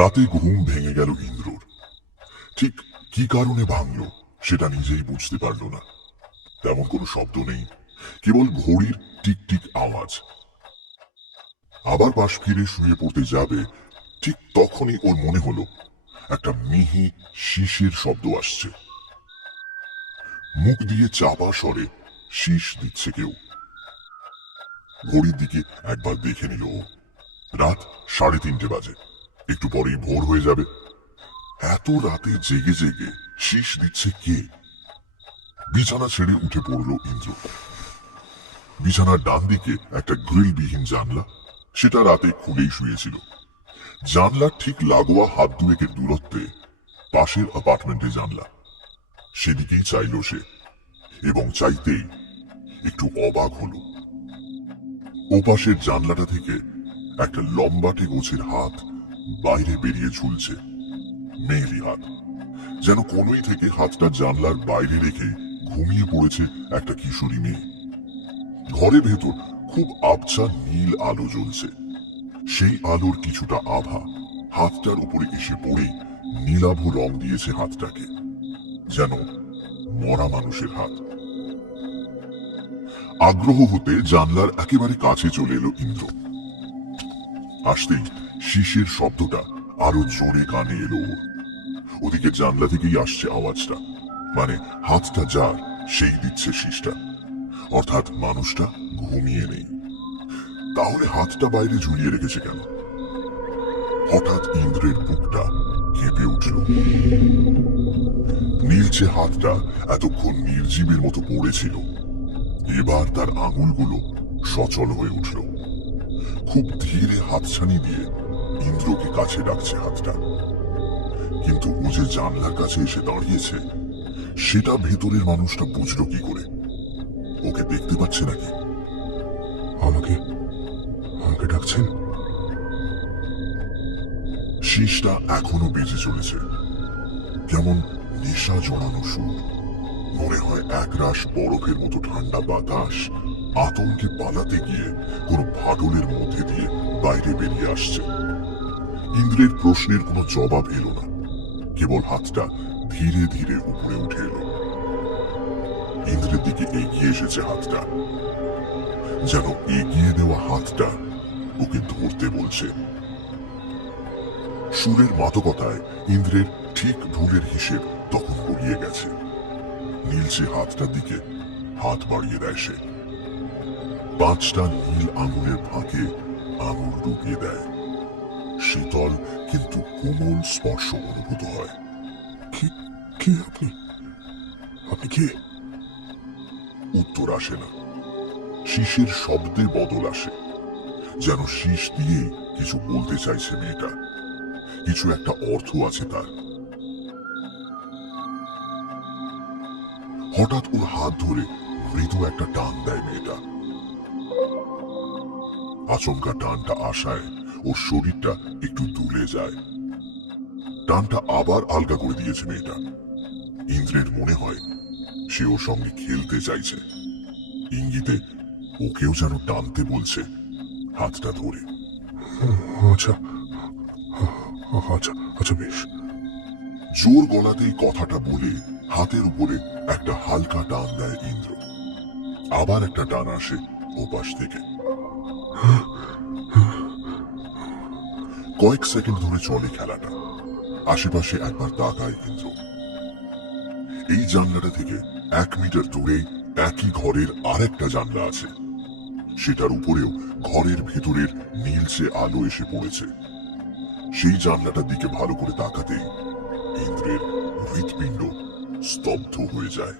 রাতে ঘুম ভেঙে গেল ইন্দ্রর। ঠিক কি কারণে ভাঙল সেটা নিজেই বুঝতে পারল না। তেমন কোনো শব্দ নেই, কেবল ঘড়ির টিকটিক আওয়াজ। আবার পাশ ফিরে শুয়ে পড়তে যাবে, ঠিক তখনই ওর মনে হলো একটা মিহি শীষের শব্দ আসছে। মুখ দিয়ে চাপা স্বরে শীষ দিচ্ছে কেউ। ঘড়ির দিকে একবার দেখে নিল ও। রাত 3:30 বাজে, একটু পরেই ভোর হয়ে যাবে। এত রাতে জেগে জেগে শীষ দিচ্ছে কে? বিছানা ছেড়ে উঠে পড়ল ইন্দ্র। বিছানার ডান দিকে একটা গ্রিলবিহীন জানলা, সেটা রাতে খুলেই শুয়েছিল। জানলার ঠিক লাগোয়া হাত দুয়েকের দূরত্বে পাশের অ্যাপার্টমেন্টে জানলা। সেদিকেই চাইল সে, এবং চাইতেই একটু অবাক হলো। ওপাশের জানলাটা থেকে একটা লম্বাটে গোছের হাত বাইরে বেরিয়ে ঝুলছে। মেয়েলি হাত, যেন কোনোই থেকে হাতটা জানলার বাইরে রেখে ঘুমিয়ে পড়েছে একটা কিশোরী মেয়ে। ঘরের ভেতর খুব আবছা নীল আলো জ্বলছে। সেই আলোর কিছুটা আভা হাতটার উপরে এসে পড়ে নীলাভ রং দিয়েছে হাতটাকে, যেন মরা মানুষের হাত। আগ্রহ হতে জানলার একেবারে কাছে চলে এলো ইন্দ্র। আসতেই শীষের শব্দটা আরো জোরে কানে এলো ওর। ওদিকে জানলা থেকেই আসছে আওয়াজটা, মানে হাতটা যার সেই দিচ্ছে শীষটা, অর্থাৎ মানুষটা ঘুমিয়ে নেই। তাহলে হাতটা বাইরে ঝুলিয়ে রেখেছে কেন? হঠাৎ ইন্দ্রের বুকটা কেঁপে উঠল। নীলচে হাতটা এতক্ষণ নির্জীবের মতো পড়েছিল, এবার তার আঙুলগুলো সচল হয়ে উঠল। খুব ধীরে হাতছানি দিয়ে ইন্দ্রকে কাছে ডাকছে হাতটা। কিন্তু ও যে জানলার কাছে এসে দাঁড়িয়েছে, সেটা ভেতরের মানুষটা বুঝলো কি করে? ওকে দেখতে পাচ্ছে নাকি? আমাকে আমাকে ডাকছেন? শীষটা এখনো বেজে চলেছে, কেমন নেশা জড়ানো সুর। মনে হয় একরাশ বরফের মতো ঠান্ডা বাতাস আতঙ্কে পালাতে গিয়ে কোনো ফাটলের মধ্যে দিয়ে বাইরে বেরিয়ে আসছে। ইন্দ্রের প্রশ্নের কোনো জবাব এলো না, কেবল হাতটা ধীরে ধীরে উপরে উঠে এলো। ইন্দ্রের দিকে এগিয়ে এসেছে হাতটা, যেন এগিয়ে দেওয়া হাতটা ওকে ধরতে বলছে। সুরের মাদকতায় ইন্দ্রের ঠিক ভুলের হিসেব তখন গড়িয়ে গেছে। নীলচে হাতটার দিকে হাত বাড়িয়ে দেয় সে। 5টা নীল আঙুলের ফাঁকে আঙুল ঢুকিয়ে দেয়। শীতল কিন্তু কোমল স্পর্শ অনুভূত হয়। কি কি আপনি আপনি কে? উত্তর আসে না। শীষের শব্দে বদল আসে, যেন শীষ দিয়ে কিছু বলতে চাইছে মেয়েটা। কিছু একটা অর্থ আছে তার। হঠাৎ ওর হাত ধরে মৃদু একটা টান দেয় মেয়েটা। আচমকা টানটা আসায় ওর শরীরটা একটু দুলে যায়। টানটা আবার আলগা করে দিয়েছে মেয়েটা। ইন্দ্রের মনে হয় সে ওর সঙ্গে খেলতে চাইছে। ইঙ্গিতে ওকেও যেন টানতে বলছে হাতটা ধরে। আচ্ছা আচ্ছা আচ্ছা, বেশ। জোর গলাতেই কথাটা বলে হাতের উপরে একটা হালকা টান দেয় ইন্দ্র। আবার একটা টান আসে ওপাশ থেকে। কয়েক সেকেন্ড ধরে চলে খেলাটা। আশেপাশে একবার তাকায় ইন্দ্র। এই জানলাটা থেকে 1 মিটার দূরে একই ঘরের আরেকটা জানলা আছে। সেটার উপরেও ঘরের ভেতরের নীলচে আলো এসে পড়েছে। সেই জানলাটার দিকে ভালো করে তাকাতেই ইন্দ্রের হৃৎপিণ্ড স্তব্ধ হয়ে যায়।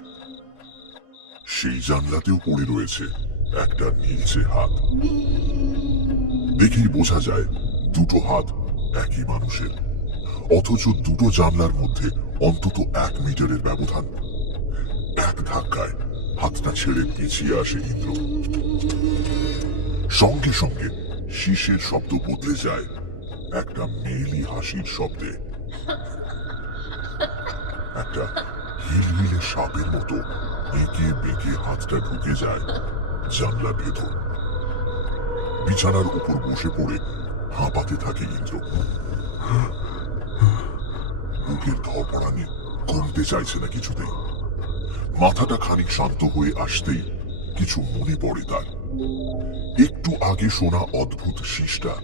সেই জানলাতেও পড়ে রয়েছে একটা নীলচে হাত। দেখেই বোঝা যায় দুটো হাত একই মানুষের, অথচ দুটো জানলার মধ্যে অন্তত 1 মিটারের ব্যবধান। এক ধাক্কায় হাতটা ছেড়ে পিছিয়ে আসে ইন্দ্র। সঙ্গে সঙ্গে শীষের শব্দ বদলে যায় একটা মেয়েলি হাসির শব্দে। একটা হিলহিলে সাপের মতো এঁকে বেঁকে হাতটা ঢুকে যায় জানলার ভেতর। বিছানার উপর বসে পড়ে হাঁপাতে থাকে ইন্দ্র। বুকের ধরপড়ানি কমতে চাইছে না কিছুতেই। মাথাটা খানিক শান্ত হয়ে আসতেই কিছু মনে পড়ে তার। একটু আগে শোনা অদ্ভুত শীষটা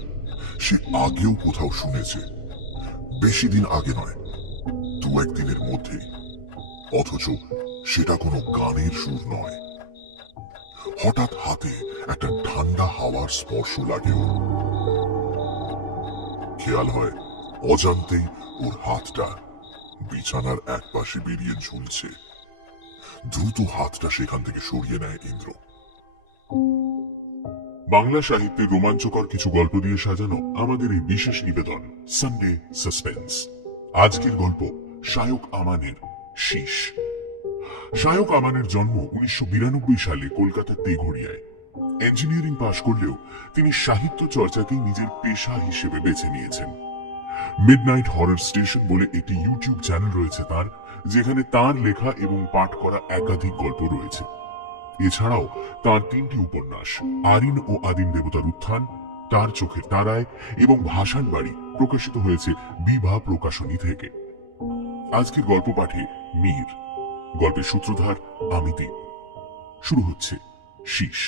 সে আগেও কোথাও শুনেছে, বেশি দিন আগে নয়, দু একদিনের মধ্যেই। অথচ সেটা কোনো গানের সুর নয়। হঠাৎ হাতে একটা ঠান্ডা হাওয়ার স্পর্শ লাগে ওর। খেয়াল হয় অজান্তেই ওর হাতটা বিছানার এক পাশে বেরিয়ে ঝুলছে। দ্রুত হাতটা সেখান থেকে সরিয়ে নেয় ইন্দ্র। বাংলা সাহিত্যের রোমাঞ্চকর কিছু গল্প দিয়ে সাজানো আমাদের এই বিশেষ নিবেদন সানডে সাসপেন্স। আজকের গল্প শায়ক আমানের শীষ। শায়ক আমানের জন্ম 1992 সালে কলকাতার তেঘড়িয়ায়। ইঞ্জিনিয়ারিং পাশ করলেও তিনি সাহিত্য চর্চাকেই নিজের পেশা হিসেবে বেছে নিয়েছেন। মিডনাইট হরর স্টেশন বলে একটি ইউটিউব চ্যানেল রয়েছে তার, যেখানে তার লেখা এবং পাঠ করা একাধিক গল্প রয়েছে। এছাড়াও তার 3টি উপন্যাস আরিন ও আদিম দেবতার উত্থান, তার চোখের তারায় এবং ভাষান বাড়ি প্রকাশিত হয়েছে বিভা প্রকাশনী থেকে। আজকের গল্প পাঠে মীর, গল্পের সূত্রধার আমি দীপ। শুরু হচ্ছে শীষ।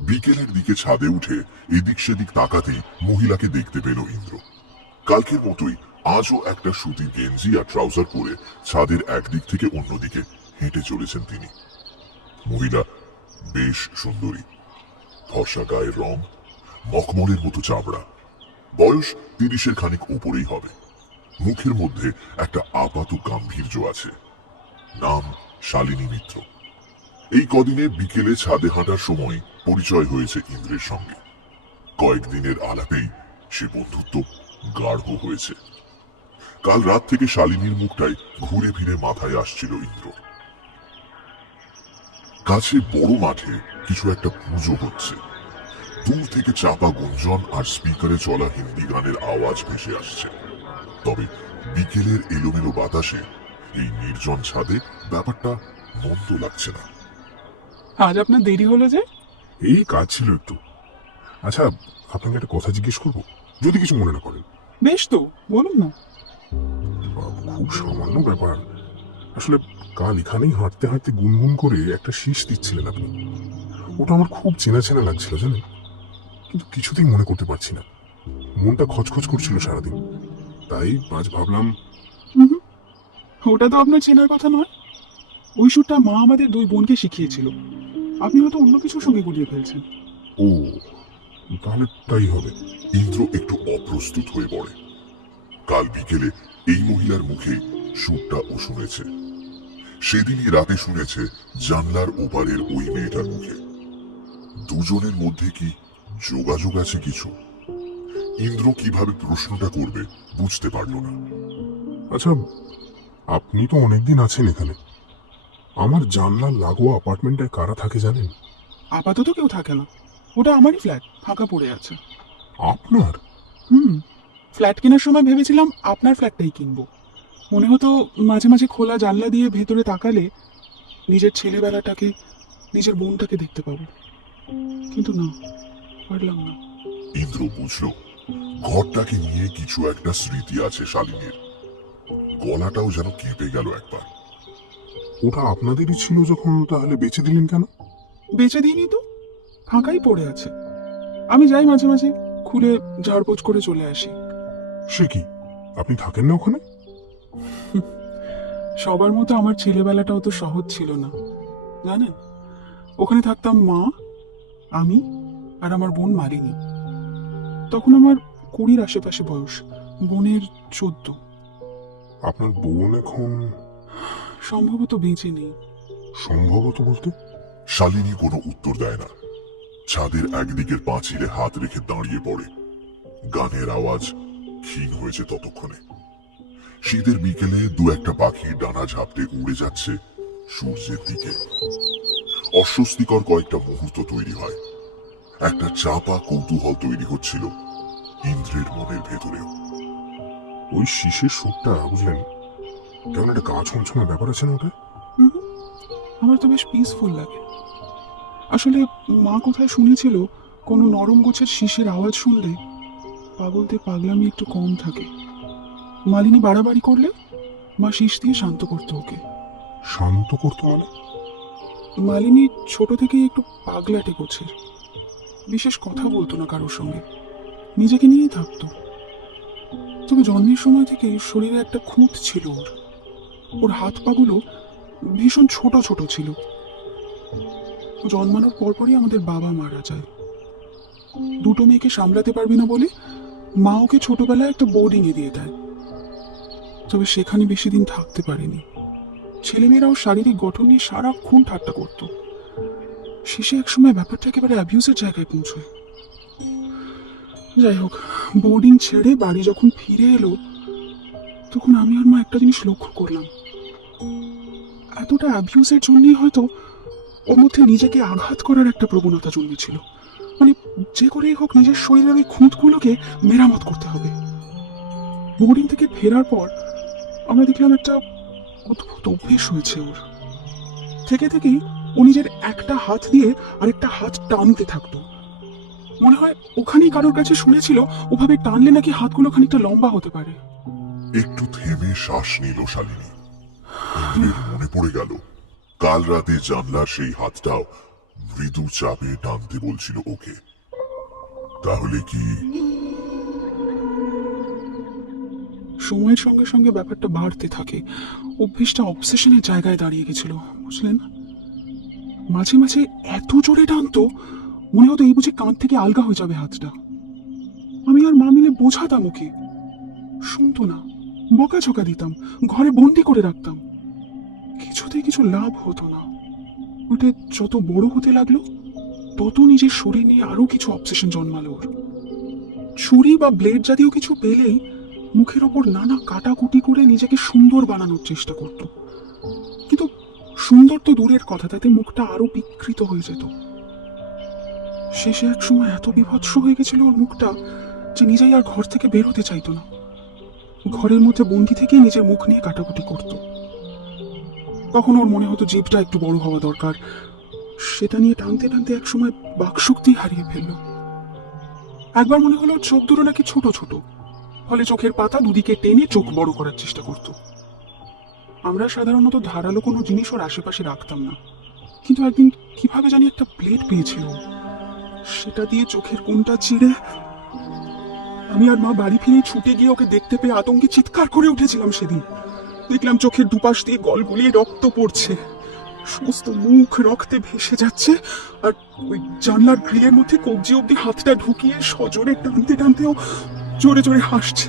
বিকেলের দিকে ছাদে উঠে এদিক সেদিক তাকাতেই মহিলাকে দেখতে পেল ইন্দ্র। কালকের মতোই আজও একটা সুতির গেঞ্জি আর ট্রাউজার পরে ছাদের একদিক থেকে অন্যদিকে হেঁটে চলেছেন তিনি। মহিলা বেশ সুন্দরী, ফর্সা গায়ের রং, মখমলের মতো চামড়া, বয়স 30-এর খানিক উপরেই হবে। মুখের মধ্যে একটা আপাত গাম্ভীর্য আছে। নাম শালিনী মিত্র। এই কদিনে বিকেলে ছাদে হাঁটার সময় পরিচয় হয়েছে ইন্দ্রের সঙ্গে। কয়েকদিনের আলাপেই সে বন্ধুত্ব গাঢ় হয়েছে। কাল রাত থেকে শালিনীর মুখটাই ঘুরে ফিরে মাথায় আসছিল ইন্দ্র। কাছে বড় মাঠে কিছু একটা পুজো হচ্ছে। দূর থেকে চাপা গুঞ্জন আর স্পিকারে চলা হিন্দি গানের আওয়াজ ভেসে আসছে। তবে বিকেলের এলোমেলো বাতাসে এই নির্জন ছাদে ব্যাপারটা মন্দ লাগছে না। আজ আপনার দেরি হলো যে? এই কাজ ছিল একটু। আচ্ছা, আপনাকে একটা কথা জিজ্ঞেস করবো, যদি কিছু মনে না করেন। বেশ তো, বলুন না। খুব সামান্য ব্যাপার। আসলে কাল এখানেই হাঁটতে হাঁটতে গুনগুন করে একটা শীষ দিচ্ছিলেন আপনি। ওটা আমার খুব চেনা চেনা লাগছিল জানেন, কিন্তু কিছুতেই মনে করতে পারছি না। মনটা খচখচ করছিল সারাদিন। তাই আজ ভাবলাম হুম, ওটা তো আপনার চেনার কথা নয়। ওই সুরটা মা আমাদের দুই বোনকে শিখিয়েছিল। আপনি হয়তো অন্য কিছুর সঙ্গে গুলিয়ে ফেলছেন। ও, তাহলে তাই হবে। ইন্দ্র একটু অপ্রস্তুত হয়ে পড়ে। কাল বিকেলে এই মহিলার মুখে সুরটা ও শুনেছে। সেদিনই রাতে শুনেছে জানলার ওপারের ওই মেয়েটার মুখে। দুজনের মধ্যে কি যোগাযোগ আছে কিছু? ইন্দ্র কিভাবে প্রশ্নটা করবে বুঝতে পারল না। আচ্ছা, আপনি তো অনেকদিন আছেন এখানে। আমার জানলার লাগোয়া অ্যাপার্টমেন্টটায় কারা থাকে জানেন? আপাতত কেউ থাকে না। ওটা আমারই ফ্ল্যাট, ফাঁকা পড়ে আছে। আপনার? ফ্ল্যাট কেনার সময় ভেবেছিলাম আপনার ফ্ল্যাটটাই কিনবো। মনে হতো মাঝে মাঝে খোলা জানলা দিয়ে ভেতরে তাকালে নিজের ছেলেবেলাটাকে, নিজের বোনটাকে দেখতে পাবো। কিন্তু না, পারলাম না। ইন্দ্র বুঝল ঘরটাকে নিয়ে কিছু একটা স্মৃতি আছে শালিনীর। গলাটাও যেন কেঁপে গেল একবার। ওটা আপনাদেরই ছিল যখন, তাহলে বেচে দিলেন কেন? বেচে দিইনি তো, ফাঁকাই পড়ে আছে। আমি যাই মাঝে মাঝে, খুলে ঝাড়পোছ করে চলে আসি। সে কি, আপনি থাকেন না ওখানে? সবার মতো আমার ছেলেবেলাটাও তো সহজ ছিল না জানেন। ওখানে থাকতাম মা, আমি আর আমার বোন মালিনী। তখন আমার 20-র আশেপাশে বয়স, বোনের 14। আপনার বোন এখন সম্ভবত বেঁচে নেই। সম্ভবত বলতে? শালিনী কোনো উত্তর দেয় না। ছাদের একদিকের পাঁচিলে হাত রেখে দাঁড়িয়ে পড়ে। গানের আওয়াজ ক্ষীণ হয়েছে ততক্ষণে। শীতের বিকেলে দু একটা পাখি ডানা ঝাপটে উড়ে যাচ্ছে সূর্যের দিকে। অস্বস্তিকর কয়েকটা মুহূর্ত তৈরি হয়। একটা চাপা কৌতূহল তৈরি হচ্ছিল ইন্দ্রের মনের ভেতরেও। ওই শীষের সুরটা বুঝলেন, কেমন একটা গা ছমছমে ব্যাপার আছে না ওটা? আমার তো বেশ পিসফুল লাগে। আসলে মা কোথায় শুনেছিল কোনো নরম গোছের শীষের আওয়াজ শুনলে পাগলদের পাগলামি একটু কম থাকে। মালিনী বাড়াবাড়ি করলে মা শীষ দিয়ে শান্ত করতো ওকে। শান্ত করতো মানে? মালিনী ছোট থেকেই একটু পাগলাটে গোছের, বিশেষ কথা বলতো না কারোর সঙ্গে, নিজেকে নিয়েই থাকতো। তবে জন্মের সময় থেকে শরীরে একটা খুঁত ছিল ওর। ওর হাত পাগুলো ভীষণ ছোট ছোট ছিল। ও জন্মানোর পরপরই আমাদের বাবা মারা যায়। দুটো মেয়েকে সামলাতে পারবে না বলে মা ওকে ছোটবেলায় একটা বোর্ডিংয়ে দিয়ে দেয়। তবে সেখানে বেশি দিন থাকতে পারেনি। ছেলেমেয়েরাও শারীরিক গঠন নিয়ে সারাক্ষণ ঠাট্টা করত। শেষে একসময় ব্যাপারটা একেবারে অ্যাবিউজের জায়গায় পৌঁছয়। যাই হোক, বোর্ডিং ছেড়ে বাড়ি যখন ফিরে এলো, তখন আমি আর মা একটা জিনিস লক্ষ্য করলাম। এতটা অ্যাবিউজের জন্যই হয়তো ওর মধ্যে নিজেকে আঘাত করার একটা প্রবণতা জন্মেছিল। মানে যে করেই হোক নিজের শরীরের ওই খুঁতগুলোকে মেরামত করতে হবে। বোর্ডিং থেকে ফেরার পর আমরা দেখলাম একটা অদ্ভুত অভ্যেস হয়েছে ওর। থেকে থেকেই ও নিজের একটা হাত দিয়ে আরেকটা হাত টানতে থাকতো। মনে হয় ওখানেই কারোর কাছে শুনেছিল ওভাবে টানলে নাকি হাতগুলো খানিকটা লম্বা হতে পারে। একটু থেমে শ্বাস নিল শালিনী। ইন্দ্রের মনে পড়ে গেল কাল রাতে জানলার সেই হাতটাও মৃদু চাপে টানতে বলছিল ওকে। তাহলে কি? সময়ের সঙ্গে সঙ্গে ব্যাপারটা বাড়তে থাকে। অভ্যেসটা অবসেশনের জায়গায় দাঁড়িয়ে গেছিল, বুঝলেন? মাঝে মাঝে এত জোরে টানতো, মনে হতো এই বুঝি কাঁধ থেকে আলগা হয়ে যাবে হাতটা। আমি আর মা মিলে বোঝাতাম ওকে, শুনতো না। বকাঝকা দিতাম, ঘরে বন্দি করে রাখতাম, কিছুতেই কিছু লাভ হতো না। ওটা যত বড় হতে লাগলো, তত নিজের শরীর নিয়ে আরো কিছু অবসেশন জন্মালো ওর। ছুরি বা ব্লেড জাতীয় কিছু পেলেই মুখের ওপর নানা কাটাকুটি করে নিজেকে সুন্দর বানানোর চেষ্টা করত। কিন্তু সুন্দর তো দূরের কথা, তাতে মুখটা আরো বিকৃত হয়ে যেত। শেষে এক সময় এত বিভৎস হয়ে গেছিল ওর মুখটা যে নিজেই আর ঘর থেকে বের হতে চাইতো না। ঘরের মধ্যে বন্দি থেকে নিজের মুখ নিয়ে কাটাকুটি করত। কখনো ওর মনে হতো জিভটা একটু বড় হওয়া দরকার, সেটা নিয়ে টানতে টানতে এক সময় বাকশক্তি হারিয়ে ফেললো। একবার মনে হলো চোখ দুটো নাকি ছোট ছোট, ফলে চোখের পাতা দুদিকে টেনে চোখ বড় করার চেষ্টা করত। আমরা সাধারণত ধারালো কোনো জিনিস ওর আশেপাশে রাখতাম না, কিন্তু একদিন কিভাবে জানি একটা প্লেট পেয়েছিল, সেটা দিয়ে চোখের কোণটা চিড়ে আমি আর মা বাড়ি ফিরে ছুটে গিয়ে ওকে দেখতে পেয়ে আতঙ্কে চিৎকার করে উঠেছিলাম। সেদিন দেখলাম চোখের দুপাশ দিয়ে গল গলিয়ে রক্ত পড়ছে, সমস্ত মুখ রক্তে ভেসে যাচ্ছে, আর ওই জানলার গ্রিলের মধ্যে কবজি অব্দি হাতটা ঢুকিয়ে সজোরে টানতে টানতেও জোরে জোরে হাসছে।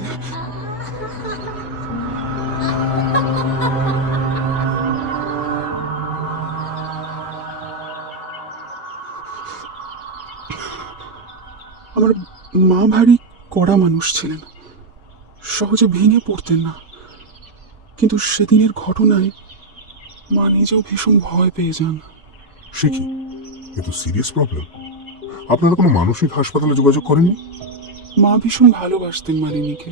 আমার মা ভারী কড়া মানুষ ছিলেন, সহজে ভেঙে পড়তেন না। কিন্তু সেদিনের ঘটনায় মা নিজেও ভীষণ ভয় পেয়ে যান। সে কি? এ তো সিরিয়াস প্রবলেম। আপনারা কোনো মানসিক হাসপাতালে যোগাযোগ করেননি? মা ভীষণ ভালোবাসতেন মালিনীকে,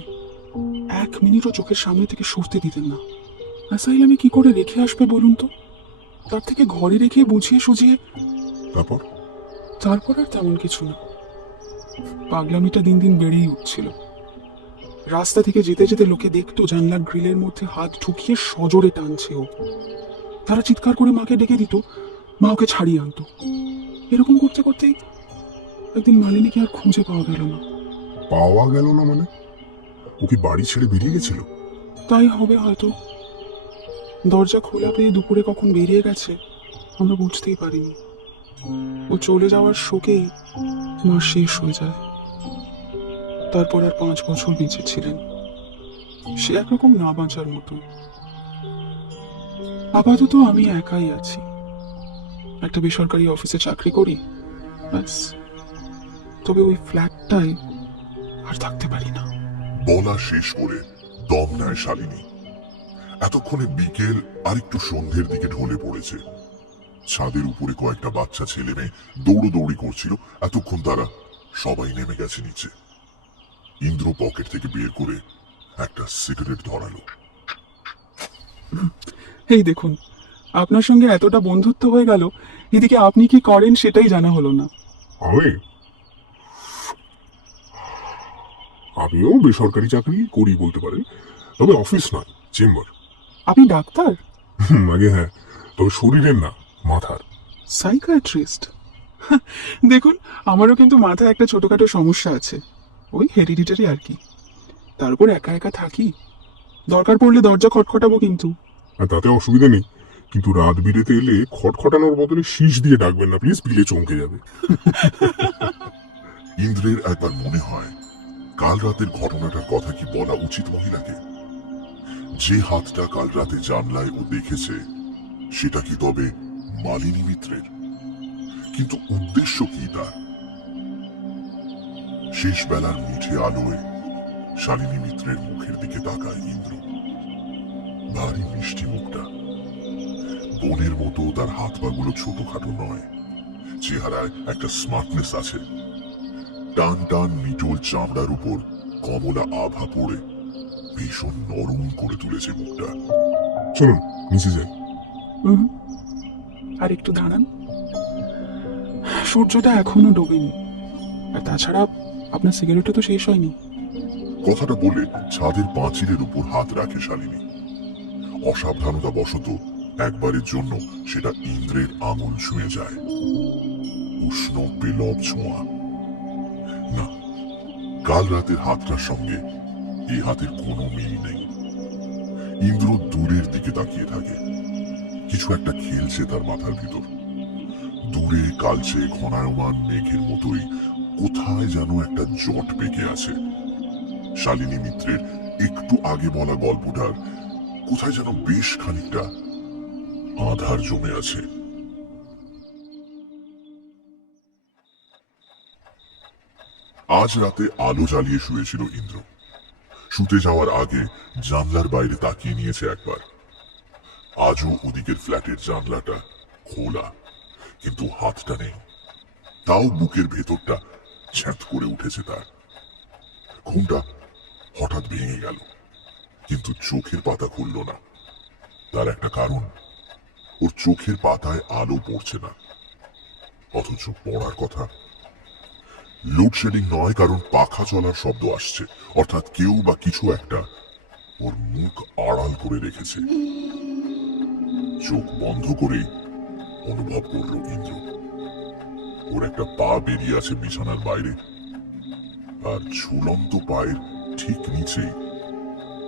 এক মিনিটও চোখের সামনে থেকে সরতে দিতেন না। অ্যাসাইলামে কি করে রেখে আসবে বলুন তো? তার থেকে ঘরে রেখে বুঝিয়ে সুঝিয়ে। তারপর? তারপর আর তেমন কিছু না। পাগলামিটা দিন দিন বেড়েই উঠছিল। রাস্তা থেকে যেতে যেতে লোকে দেখতো জানলার গ্রিলের মধ্যে হাত ঢুকিয়ে সজোরে টানছে ও। তারা চিৎকার করে মাকে ডেকে দিত, মা ওকে ছাড়িয়ে আনতো। এরকম করতে করতেই একদিন মালিনীকে আর খুঁজে পাওয়া গেল না। পাওয়া গেল না মানে? ও কি বাড়ি ছেড়ে বেরিয়ে গেছিল? তাই হবে হয়তো। দরজা খোলা পেয়ে দুপুরে কখন বেরিয়ে গেছে আমরা বুঝতেই পারিনি। ও চলে যাওয়ার শোকেই মা শেষ হয়ে যায়। তারপর আর 5 বছর বেঁচে ছিলেন, সে একরকম না বাঁচার মতো। আপাতত আমি একাই আছি, একটা বেসরকারি অফিসে চাকরি করি, ব্যাস। তবে ওই ফ্ল্যাটটায় আর থাকতে পারি না। বলা শেষ করে দম নেয় শালিনী। এতক্ষণে বিকেল আর একটু সন্ধ্যের দিকে ঢলে পড়েছে। ছাদের উপরে কয়েকটা বাচ্চা ছেলে মেয়ে দৌড়োদৌড়ি করছিল। এতক্ষণ তারা সবাই নেমে গেছে নিচে। ইন্দ্র পকেট থেকে বের করে একটা সিগারেট ধরালো। এই দেখুন, আপনার সঙ্গে এতটা বন্ধুত্ব হয়ে গেল, এদিকে আপনি কি করেন সেটাই জানা হলো না। আমিও বেসরকারি চাকরি করি বলতে পারেন। তবে অফিস নয়, চেম্বার। আপনি ডাক্তার? আগে হ্যাঁ, তবে শরীরের না, মাথার। সাইকিয়াট্রিস্ট? দেখুন, আমারও কিন্তু মাথায় একটা ছোটখাটো সমস্যা আছে, ওই হেরিডিটারি আর কি। তার উপর একা একা থাকি, দরকার পড়লে দরজা খটখটাবো কিন্তু। আর তাতে অসুবিধা নেই, কিন্তু রাত বিরেতে এলে খটখটানোর বদলে শীষ দিয়ে ডাকবেন না প্লিজ, পিলে চমকে যাবে। ইন্দ্রের একবার মনে হয় কাল রাতের ঘটনাটার কথা কি বলা উচিত মহিলাকে। যে হাতটা কাল রাতে জানলায় ও দেখেছে সেটা কি তবে মালিনী মিত্রের? কিন্তু উদ্দেশ্য কি তার? শেষ বেলার মিঠে আলোয় শালিনী মিত্রের মুখের দিকে তাকায় ইন্দ্র। ভারী মিষ্টি মুখটা, বোনের মতো তার হাত পাগুলো ছোটখাটো নয়, চেহারায় একটা স্মার্টনেস আছে। টান টান নিটোল চামড়ার উপর কমলা আভা পড়ে ভীষণ নরম করে তুলেছে মুখটা। চলুন নিচে যাই। হুম, আর একটু দাঁড়ান, সূর্যটা এখনো ডোবেনি। আর তাছাড়া আপনার সিগারেটও তো শেষ হয়নি। কথাটা বলে ছাদের পাঁচিলের উপর হাত রাখে শালিনী। অসাবধানতা বশত একবারের জন্য সেটা ইন্দ্রের আঙুল ছুঁয়ে যায়। উষ্ণ পেলব ছোঁয়া। না, কাল রাতের হাতটার সঙ্গে এই হাতের কোনো মিল নেই। ইন্দ্র দূরের দিকে তাকিয়ে থাকে, কিছু একটা খেলছে তার মাথার ভিতর। দূরে কালচে ঘনায়মান মেঘের মতোই কোথায় যেন একটা জট পেকে আছে। শালিনী মিত্রের একটু আগে বলা গল্পটার কোথায় যেন বেশ খানিকটা আধার জমে আছে। আজ রাতে আলো জ্বালিয়ে শুয়েছিল ইন্দ্র। শুতে যাওয়ার আগে জানলার বাইরে তাকিয়ে নিয়েছে একবার। আজও ওদিকের ফ্ল্যাটের জানলাটা খোলা, কিন্তু হাতটা নেই। তাও বুকের ভেতরটা ছ্যাঁত করে উঠেছে তার। ঘুমটা হঠাৎ ভেঙে গেল, কিন্তু চোখের পাতা খুলল না। তার একটা কারণ, ওর চোখের পাতায় আলো পড়ছে না, অথচ পড়ার কথা। লোডশেডিং নয়, কারণ পাখা চলার শব্দ আসছে, অর্থাৎ কেউ বা কিছু একটা ওর মুখ আড়াল করে রেখেছে। চোখ বন্ধ করেই অনুভব করল ইন্দ্র ওর একটা পা বেরিয়ে আছে বিছানার বাইরে, আর ঝুলন্ত পায়ের ঠিক নিচেই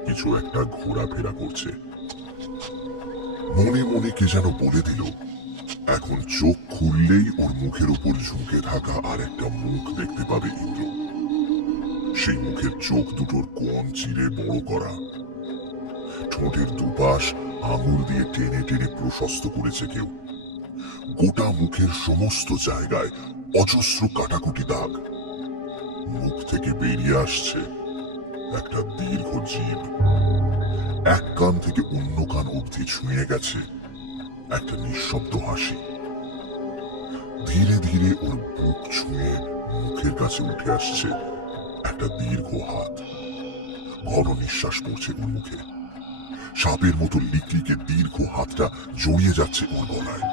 কিছু একটা ঘোরাফেরা করছে। মনে মনে কে যেন বলে দিল এখন চোখ খুললেই ওর মুখের উপর ঝুঁকে থাকা আর একটা মুখ দেখতে পাবে ইন্দ্র। সেই মুখের চোখ দুটোর কোণ চিরে বড় করা, ঠোঁটের দুপাশ আঙুল দিয়ে টেনে টেনে প্রশস্ত করেছে কেউ। গোটা মুখের সমস্ত জায়গায় অজস্র কাটাকুটি দাগ। মুখ থেকে বেরিয়ে আসছে একটা দীর্ঘ জিভ। এক কান থেকে অন্য কান অবধি ছুঁয়ে গেছে একটা নিঃশব্দ হাসি। ধীরে ধীরে ওর বুক ছুঁয়ে মুখের কাছে উঠে আসছে একটা দীর্ঘ হাত। ঘন নিঃশ্বাস পড়ছে ওর মুখে। সাপের মতো লিকলিকে দীর্ঘ হাতটা জড়িয়ে যাচ্ছে ওর গলায়।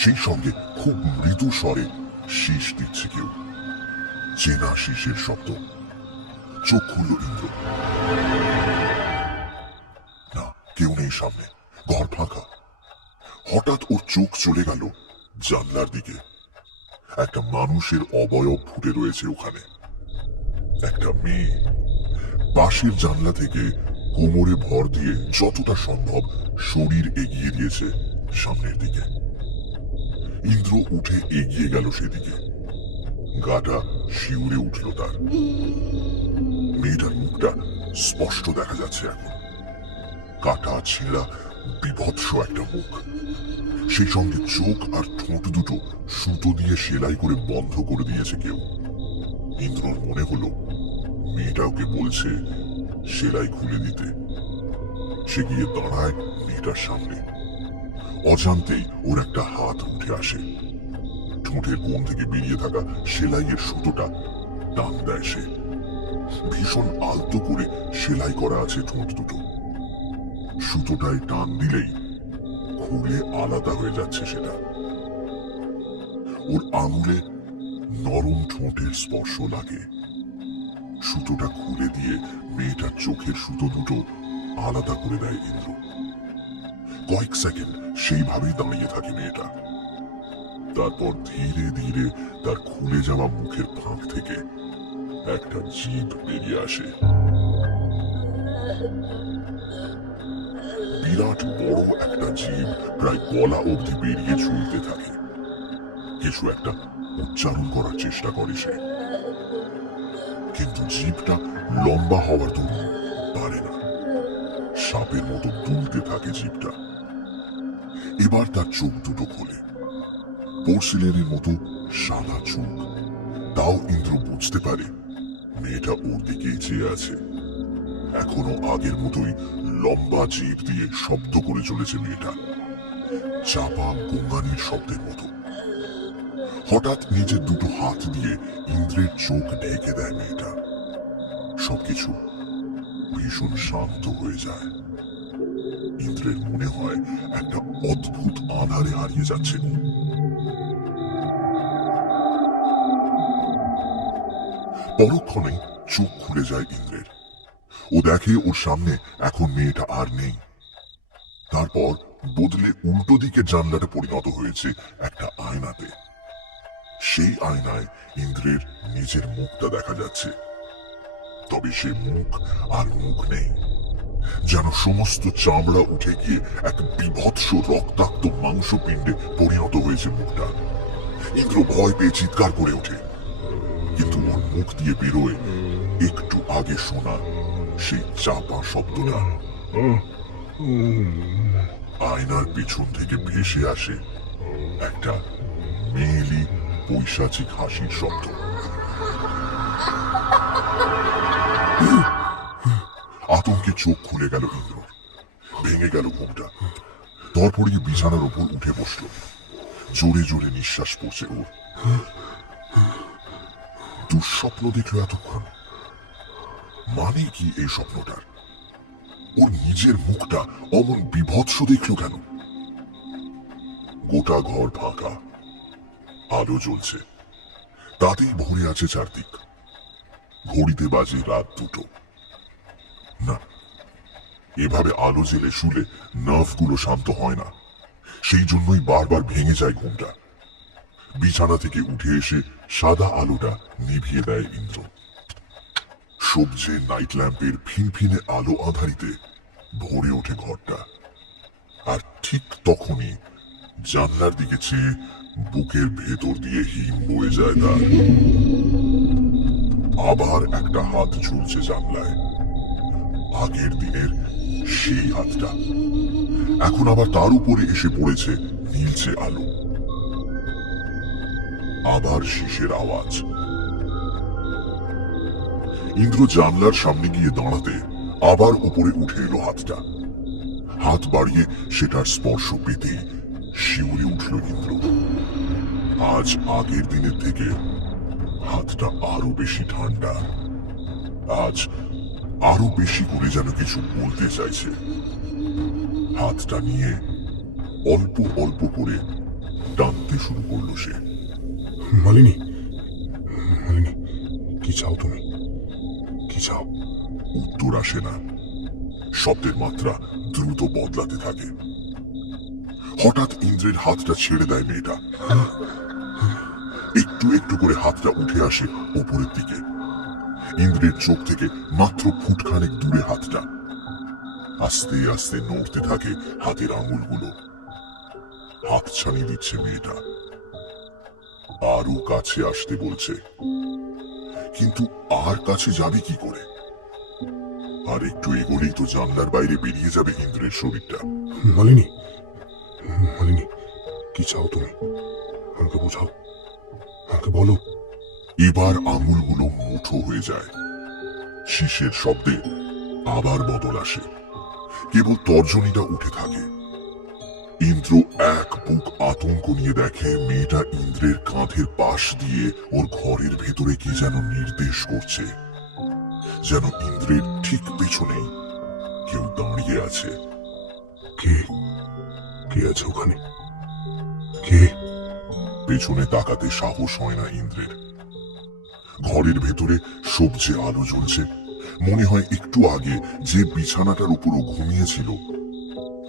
সেই সঙ্গে খুব মৃদু স্বরে শীষ দিচ্ছে কেউ, চেনা শীষের শব্দ। চোখ খুলল ইন্দ্র। না, কেউ নেই সামনে, ঘর ফাঁকা। হঠাৎ ওর চোখ চলে গেল জানলার দিকে। একটা মানুষের অবয়ব ফুটে রয়েছে ওখানে। একটা মেয়ে পাশের জানলা থেকে কোমরে ভর দিয়ে যতটা সম্ভব শরীর এগিয়ে দিয়েছে সামনের দিকে। ইন্দ্র উঠে এগিয়ে গেল সেদিকে। গাটা শিউরে উঠল তার। মেয়েটার মুখটা স্পষ্ট দেখা যাচ্ছে এখন। কাটা ছেঁড়া বিভৎস একটা মুখ, সেই সঙ্গে চোখ আর ঠোঁট দুটো সুতো দিয়ে সেলাই করে বন্ধ করে দিয়েছে কেউ। ইন্দ্রর মনে হলো মেয়েটা ওকে বলছে সেলাই খুলে দিতে। সে গিয়ে দাঁড়ায় মেয়েটার সামনে। অজান্তেই ওর একটা হাত উঠে আসে। ঠোঁটের কোণ থেকে বেরিয়ে থাকা সেলাইয়ের সুতোটা টান দেয় সে। ভীষণ আলতো করে সেলাই করা আছে ঠোঁট দুটো। সুতোটায় টান দিলেই খুলে আলাদা হয়ে যাচ্ছে সেটা। ওর আঙুলে নরম ঠোঁটের স্পর্শ লাগে। সুতোটা খুলে দিয়ে মেয়েটার চোখের সুতো দুটো আলাদা করে দেয় ইন্দ্র। কয়েক সেকেন্ড সেইভাবেই দাঁড়িয়ে থাকে মেয়েটা। তারপর ধীরে ধীরে তার খুলে যাওয়া মুখের ফাঁক থেকে একটা জিভ বেরিয়ে আসে। বিরাট বড় একটা জিভ প্রায় গলা অবধি বেরিয়ে ঝুলতে থাকে। কিছু একটা উচ্চারণ করার চেষ্টা করে সে, কিন্তু জিভটা লম্বা হওয়ার দরুন পারে না। সাপের মতো দুলতে থাকে জিভটা। এবার তার চোখ দুটো খোলে, পোর্সিলেনের মতো সাদা চোখ। তাও ইন্দ্র বুঝতে পারে মেয়েটা ওর দিকেই চেয়ে আছে। এখনো আগের মতোই লম্বা জিভ দিয়ে শব্দ করে চলেছে মেয়েটা, চাপা গঙ্গানির শব্দের মতো। হঠাৎ নিজের দুটো হাত দিয়ে ইন্দ্রের চোখ ঢেকে দেয় মেয়েটা। সবকিছু ভীষণ শান্ত হয়ে যায়। ইন্দ্রের মনে হয় একটা অদ্ভুত আধারে হারিয়ে যাচ্ছে ও। পরক্ষণেই চোখ খুলে যায় ইন্দ্রের। ও দেখে ওর সামনে এখন মেয়েটা আর নেই। তারপর বদলে উল্টো দিকে জানলাটা পরিণত হয়েছে একটা আয়নাতে। সেই আয়নায় ইন্দ্রের নিজের মুখটা দেখা যাচ্ছে। তবে সে মুখ আর মুখ নেই, যেন সমস্ত চামড়া উঠে গিয়ে এক বিভৎস রক্তাক্ত মাংসপিণ্ডে পরিণত হয়েছে মুখটা। ইন্দ্র ভয় পেয়ে চিৎকার করে ওঠে, কিন্তু ওর মুখ দিয়ে বেরোয় একটু আগে শোনা সেই চাপা শব্দটা। আয়নার পিছন থেকে ভেসে আসে একটা মেয়েলি পৈশাচিক হাসির শব্দ। আতঙ্কে চোখ খুলে গেল ইন্দ্র, ভেঙে গেল ঘুমটা। তারপরে বিছানার উপর উঠে বসল। জোরে জোরে নিঃশ্বাস পড়ছে ওর। দুঃস্বপ্ন দেখলো এতক্ষণ, মানে কি এই স্বপ্নটার? ওর নিজের মুখটা অমন বিভৎস দেখলো কেন? গোটা ঘর ফাঁকা, আলো জ্বলছে, তাতেই ভরে আছে চারদিক। ঘড়িতে বাজে রাত 2টো। না, এভাবে আলো জেলে শুলে নার্ভগুলো শান্ত হয় না। সেই জন্যই বারবার ভেঙে যায় ঘুমটা। বিছানা থেকে উঠে এসে সাদা আলোটা নিভিয়ে দেয় ইন্দ্র। সবজে নাইট ল্যাম্পের ফিনফিনে আলো আধারিতে ভরে ওঠে ঘরটা। আর ঠিক তখনই জানলার দিকে চেয়ে বুকের ভেতর দিয়ে হিম বয়ে যায় তার। আবার একটা হাত ঝুলছে জানলায়, আগের দিনের সেই হাতটা। এখন আবার তার উপরে এসে পড়েছে নীলচে আলো। আবার শীষের আওয়াজ। ইন্দ্র জানলার সামনে গিয়ে দাঁড়াতে আবার উপরে উঠে এলো হাতটা। হাত বাড়িয়ে সেটার স্পর্শ পেতেই শিউরে উঠল ইন্দ্র। আজ আগের দিনের থেকে হাতটা আরো বেশি ঠান্ডা। আজ আরো বেশি করে যেন কিছু বলতে চাইছে। হাতটা নিয়ে অল্প অল্প করে টানতে শুরু করলো সে। মালিনী, মালিনী, কি চাও তুমি? কি চাও? উত্তর আসে না। শব্দের মাত্রা দ্রুত বদলাতে থাকে। হঠাৎ ইন্দ্রের হাতটা ছেড়ে দেয় মেয়েটা। একটু একটু করে হাতটা উঠে আসে উপরের দিকে। ইন্দ্রের চোখ থেকে মাত্র ফুটখানেক দূরে হাতটা। আস্তে আস্তে নড়তে থাকে হাতের আঙুলগুলো। হাত ছাড়িয়ে দিচ্ছে মেয়েটা, আরো কাছে আসতে বলছে। কিন্তু আর কাছে যাবে কি করে? আর একটু এগোলেই তো জানলার বাইরে বেরিয়ে যাবে ইন্দ্রের শরীরটা। মালিনী, মালিনী, কি চাও তুমি? আমাকে বোঝাও, আমাকে বলো। এবার আঙুলগুলো মুঠো হয়ে যায়। শীষের শব্দে আবার বদল আসে। কেবল তর্জনীটা উঠে থাকে। ইন্দ্র এক বুক আতঙ্ক নিয়ে দেখে মেয়েটা ইন্দ্রের কাঁধের পাশ দিয়ে ওর ঘরের ভেতরে কি যেন নির্দেশ করছে। যেন ইন্দ্রের ঠিক পেছনেই কেউ দাঁড়িয়ে আছে। কে? কে আছে ওখানে? কে? পেছনে তাকাতে সাহস হয় না ইন্দ্রের। ঘরের ভেতরে সবচেয়ে আলো জ্বলছে, মনে হয় একটু আগে যে বিছানাটার উপর ও ঘুমিয়েছিল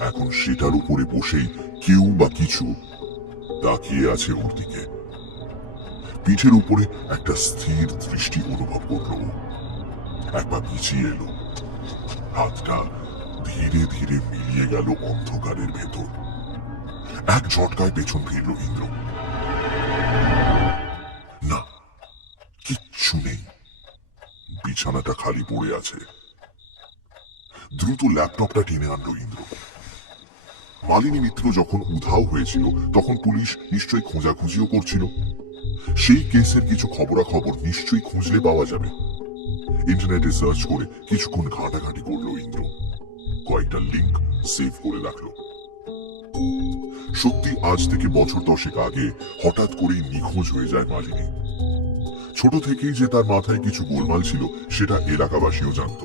এখন সেটার উপরে বসেই কেউ বা কিছু তাকিয়ে আছে ওর দিকে। পিঠের উপরে একটা স্থির দৃষ্টি অনুভব করলো ও। একবার পিছিয়ে এলো, হাতটা ধীরে ধীরে মিলিয়ে গেল অন্ধকারের ভেতর। এক ঝটকায় পেছন ফিরল ইন্দ্র। না, কিচ্ছু নেই, বিছানাটা খালি পড়ে আছে। দ্রুত ল্যাপটপটা টেনে আনলো ইন্দ্র। মালিনী মিত্র যখন উধাও হয়েছিল তখন পুলিশ নিশ্চয়ই খোঁজাখুঁজিও করছিল। সেই কেসের কিছু খবরাখবর নিশ্চয়ই খুঁজলে পাওয়া যাবে। ইন্টারনেটে সার্চ করে কিছুক্ষণ ঘাটাঘাটি করলো ইন্দ্র, কয়েকটা লিংক সেভ করে রাখলো। সত্যি আজ থেকে বছর 10 আগে হঠাৎ করেই নিখোঁজ হয়ে যায় মালিনী। ছোট থেকেই যে তার মাথায় কিছু গোলমাল ছিল সেটা এলাকাবাসীও জানত।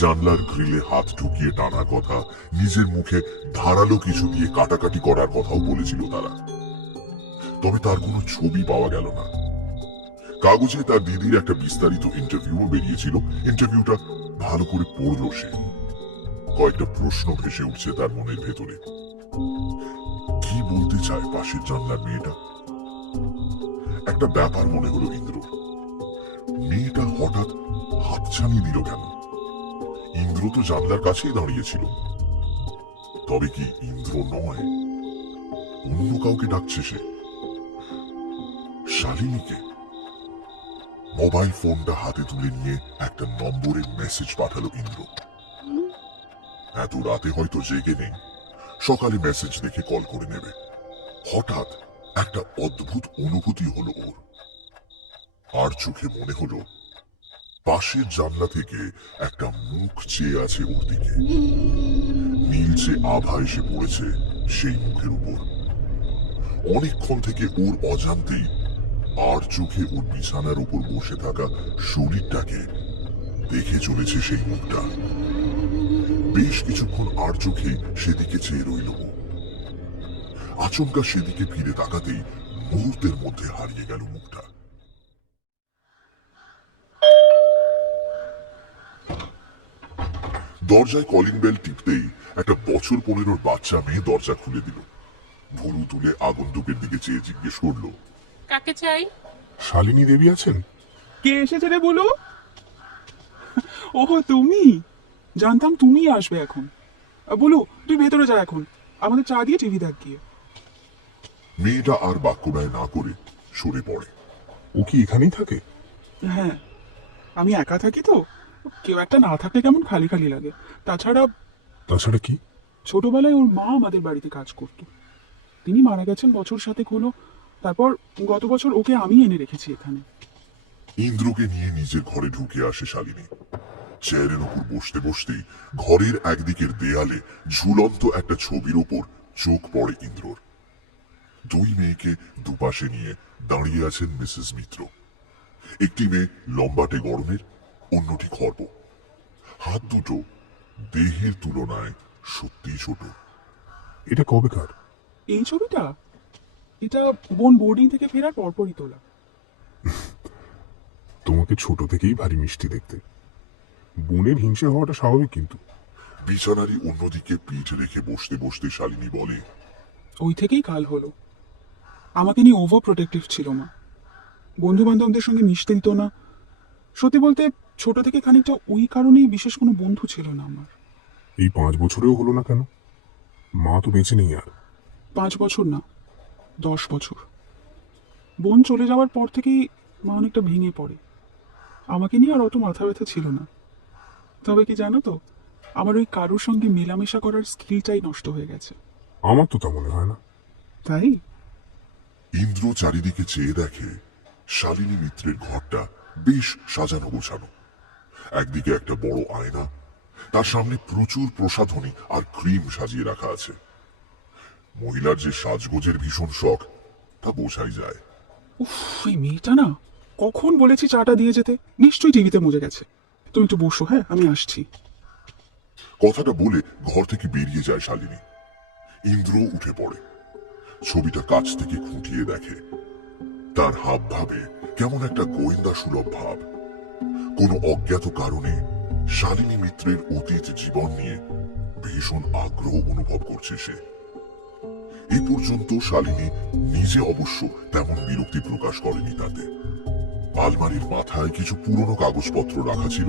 জানলার গ্রিলে হাত ঢুকিয়ে টানার কথা, নিজের মুখে ধারালো কিছু দিয়ে কাটাকাটি করার কথাও বলেছিল তারা। তবে তার কোনো ছবি পাওয়া গেল না। কাগজে তার দিদির একটা বিস্তারিত ইন্টারভিউও বেরিয়েছিল। ইন্টারভিউটা ভালো করে পড়লো সে। কয়েকটা প্রশ্ন ভেসে উঠছে তার মনের ভেতরে। কি বলতে চায় পাশের জানলার মেয়েটা? একটা ব্যাপার মনে হলো ইন্দ্র। মেয়েটা হঠাৎ হাতছানি দিল কেন? ইন্দ্র তো জানলার কাছেই দাঁড়িয়েছিল। তবে কি ইন্দ্র নয়, অন্য কাউকে ডাকছে সে? শালিনীকে? মোবাইল ফোনটা হাতে তুলে নিয়ে একটা নম্বরের মেসেজ পাঠালো ইন্দ্র। এত রাতে হয়তো জেগে নেই, সকালে মেসেজ দেখে কল করে নেবে। হঠাৎ একটা অদ্ভুত অনুভূতি হলো ওর। আর চোখে মনে হলো পাশের জানলা থেকে একটা মুখ চেয়ে আছে ওর দিকে। নীলচে আভা এসে পড়েছে সেই মুখের উপর। অনেকক্ষণ থেকে ওর অজান্তেই আর চোখে ওর বিছানার উপর বসে থাকা শরীরটাকে দেখে চলেছে সেই মুখটা। বেশ কিছুক্ষণ আর চোখে সেদিকে চেয়ে রইল ও। আচমকা সেদিকে ফিরে তাকাতেই মুহূর্তের মধ্যে হারিয়ে গেল মুখটা। দরজায় কলিং বেল টিপতেই একটা বছর 15 বাচ্চা মেয়ে দরজা খুলে দিল। ভুরু তুলে আগন্তুকের দিকে চেয়ে জিজ্ঞেস করলো, কাকে চাই? শালিনী দেবী আছেন? কে এসেছে রে বলো? ওহো, তুমি! জানতাম তুমিই আসবে এখন। বলো, তুই ভেতরে যা এখন, আমাদের চা দিয়ে টিভি দেখ গিয়ে। মেয়েটা আর বাক্য ব্যয় না করে সরে পড়ে। ও কি এখানেই থাকে? হ্যাঁ, আমি একা থাকি তো, কেউ একটা না থাকলে কেমন খালি খালি লাগে। তাছাড়া তাছাড়া কি? ছোটবেলায় ওর মা আমাদের বাড়িতে কাজ করত। তিনি মারা গেছেন বছর 7 হলো। তারপর গত বছর ওকে আমি এনে রেখেছি এখানে। ইন্দ্রকে নিয়ে নিজের ঘরে ঢুকে আসে শালিনী। চেয়ারের উপর বসতে বসতেই ঘরের একদিকের দেয়ালে ঝুলন্ত একটা ছবির ওপর চোখ পড়ে ইন্দ্রর। দুই মেয়েকে দুপাশে নিয়ে দাঁড়িয়ে আছেন মিসেস মিত্র। একটি মেয়ে লম্বাটে গড়নের, অন্যটি খর্ব। হাত দুটো দেহের তুলনায় সত্যি ছোট। এটা কবেকার? এই ছবিটা, এটা বোন বোর্ডিং থেকে ফেরার পরপরই তোলা। তোমাকে ছোট থেকেই ভারী মিষ্টি দেখতে। বোনের হিংসে হওয়াটা স্বাভাবিক কিন্তু। বিছানারই অন্যদিকে পিঠ রেখে বসতে বসতে শালিনী বলে, ওই থেকেই কাল হলো। আমাকে নিয়ে ওভার প্রোটেক্টিভ ছিল মা। বন্ধু বান্ধবদের সঙ্গে মিশতে দিত না। সত্যি বলতে ছোট থেকে খানিকটা ওই কারণেই বিশেষ কোনো বন্ধু ছিল না আমার। এই 5 বছরেও হলো না কেন? মা তো বেঁচে নেই আর। 5 বছর না, 10 বছর। বোন চলে যাওয়ার পর থেকেই মা অনেকটা ভেঙে পড়ে। আমাকে নিয়ে আর অত মাথা ব্যথা ছিল না। তবে কি জানো তো, আমার ওই কারোর সঙ্গে মেলামেশা করার স্কিলটাই নষ্ট হয়ে গেছে। আমার তো তা মনে হয় না। তাই ইন্দ্র চারিদিকে চেয়ে দেখে শালিনী মিত্রের ঘরটা বেশ সাজানো গোছানো। একদিকে একটা বড় আয়না, তার সামনে প্রচুর প্রসাধনী আর ক্রিম সাজিয়ে রাখা আছে। মহিলার যে সাজগোজের ভীষণ শখ তা বোঝাই যায়। উফ, এই মেয়েটা না, কখন বলেছি চাটা দিয়ে যেতে, নিশ্চয়ই টিভিতে মজে গেছে। তুমি একটু বসো, হ্যাঁ আমি আসছি। কথাটা বলে ঘর থেকে বেরিয়ে যায় শালিনী। ইন্দ্র উঠে পড়ে, ছবিটা কাছ থেকে খুঁটিয়ে দেখে। তার হাব ভাবে কেমন একটা গোয়েন্দা সুলভ ভাব। কোনো অজ্ঞাত কারণে শালিনী মিত্রের অতীত জীবন নিয়ে ভীষণ আগ্রহ অনুভব করছে সে। এ পর্যন্ত শালিনী নিজে অবশ্য তেমন বিরক্তি প্রকাশ করেনি তাতে। আলমারির মাথায় কিছু পুরনো কাগজপত্র রাখা ছিল,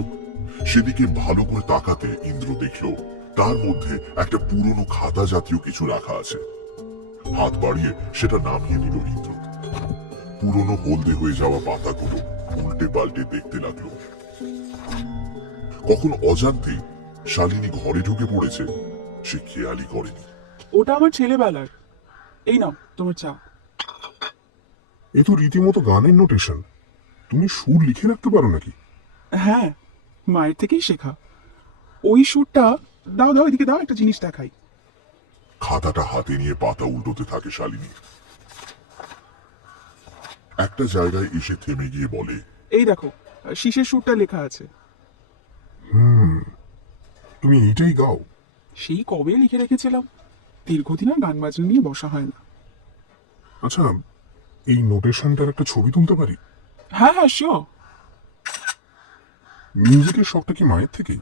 সেদিকে ভালো করে তাকাতে ইন্দ্র দেখল তার মধ্যে একটা পুরনো খাতা জাতীয় কিছু রাখা আছে। হাত বাড়িয়ে সেটা নামিয়ে নিল ইন্দ্র। পুরনো হলদে হয়ে যাওয়া পাতাগুলো উল্টে পাল্টে দেখতে লাগলো। কখন অজান্তেই শালিনী ঘরে ঢুকে পড়েছে সে খেয়ালই করেনি। ওটা আমার ছেলেবেলার। এই নাও তোমার চা। এ তো রীতিমতো গানের নোটেশন। তুমি সুর লিখে রাখতে পারো নাকি? হ্যাঁ, মায়ের থেকেই শেখা। ওই সুরটা দাও দাও, এদিকে দাও, একটা জিনিস দেখাই। খাতাটা হাতে নিয়ে পাতা উল্টোতে থাকে শালিনী। একটা জায়গায় এসে থেমে গিয়ে বলে, এই দেখো, শীষের সুরটা লেখা আছে। তুমি এইটাই গাও? সেই কবে লিখে রেখেছিলাম, দীর্ঘদিন আর গান বাজনা নিয়ে বসা হয় না। আচ্ছা, এই নোটেশনটার একটা ছবি তুলতে পারি? হ্যাঁ হ্যাঁ, শিওর। মিউজিকের শখটা কি মায়ের থেকেই?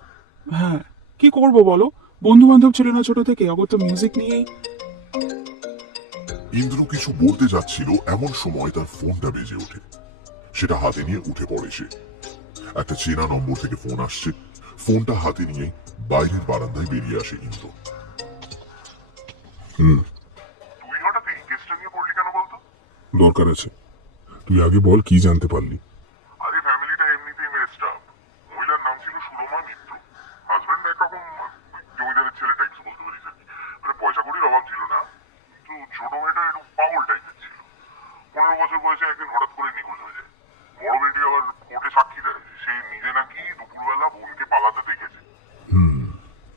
হ্যাঁ, কি করব বলো, বন্ধু বান্ধব ছিল না ছোট থেকে, অগত্য মিউজিক নিয়েই। ইন্দ্র কিছু বলতে যাচ্ছিল এমন সময় তার ফোনটা বেজে ওঠে। সেটা হাতে নিয়ে উঠে পড়ে সে। একটা চেনা নম্বর থেকে ফোন আসছে। ফোনটা হাতে নিয়ে বাইরের বারান্দায় বেরিয়ে আসে ইন্দ্র। তুই হঠাৎ এই কেসটা নিয়ে পড়লি কেন বলতো? দরকার আছে। তুই আগে বল, কি জানতে পারলি? আরে ফ্যামিলিটা এমনিতেই মেরেস্ট আপ। মহিলার নাম ছিল সুরমা মিত্র। হাজবেন্ড একরকম জমিদারের ছেলে টাইপস বলতে পারিস আর কি। মানে পয়সা কড়ির অভাব ছিল না, কিন্তু ছোট মেয়েটা একটু পাগল টাইপের ছিল। 15 বছর বয়সে একদিন হঠাৎ করে নিখোঁজ হয়ে যায়। বড় বেটি আবার কোর্টে সাক্ষী দেয় যে সে নিজে নাকি দুপুরবেলা বোনকে পালাতে দেখেছে।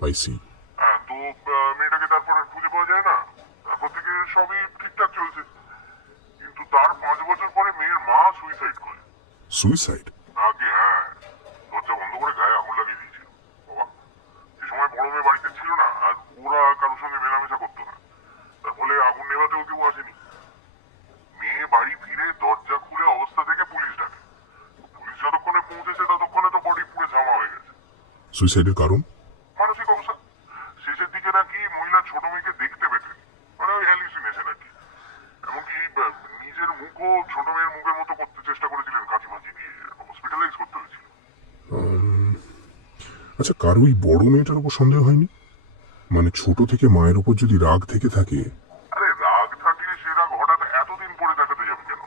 পাইছি। হ্যাঁ, তো মেয়েটাকে তারপর আর খুঁজে পাওয়া যায় না। তারপর থেকে সবই ঠিকঠাক চলছে, কিন্তু তার 5 বছর পরে মেয়ের মা সুইসাইড করে। সুইসাইড? আগে হ্যাঁ, দরজা বন্ধ করে গায়ে আগুন লাগিয়ে দিয়েছিল। বাবা, সে সময় বড় মেয়ে বাড়িতে ছিল না, আর ওরা কারোর সঙ্গে মেলামেশা করতো না। তার ফলে আগুন নেভাতেও কেউ আসেনি। মেয়ে বাড়ি ফিরে দরজা খুলে অবস্থা দেখে পুলিশ ডাকে। পুলিশ যতক্ষণে পৌঁছেছে ততক্ষণে তো বডি পুড়ে ঝামা হয়ে গেছে। সুইসাইডের কারণ? মানসিক অবস্থা। শেষের দিকে নাকি মহিলা ছোট মেয়েকে দেখতে পেতেন, মানে ওই হ্যালুসিনেশন আর কি। এমনকি নিজের মুখও ছোট মেয়ের মুখের মতো করতে চেষ্টা করেছিলেন, কাঁচি মাছি দিয়ে। হসপিটালাইজ করতে হয়েছিল। আচ্ছা, কারো ওই বড় মেয়েটার উপর সন্দেহ হয়নি? মানে ছোট থেকে মায়ের উপর যদি রাগ থেকে থাকে। আরে রাগ থাকলে সে রাগ হঠাৎ এতদিন পরে দেখাতে যাবে কেন?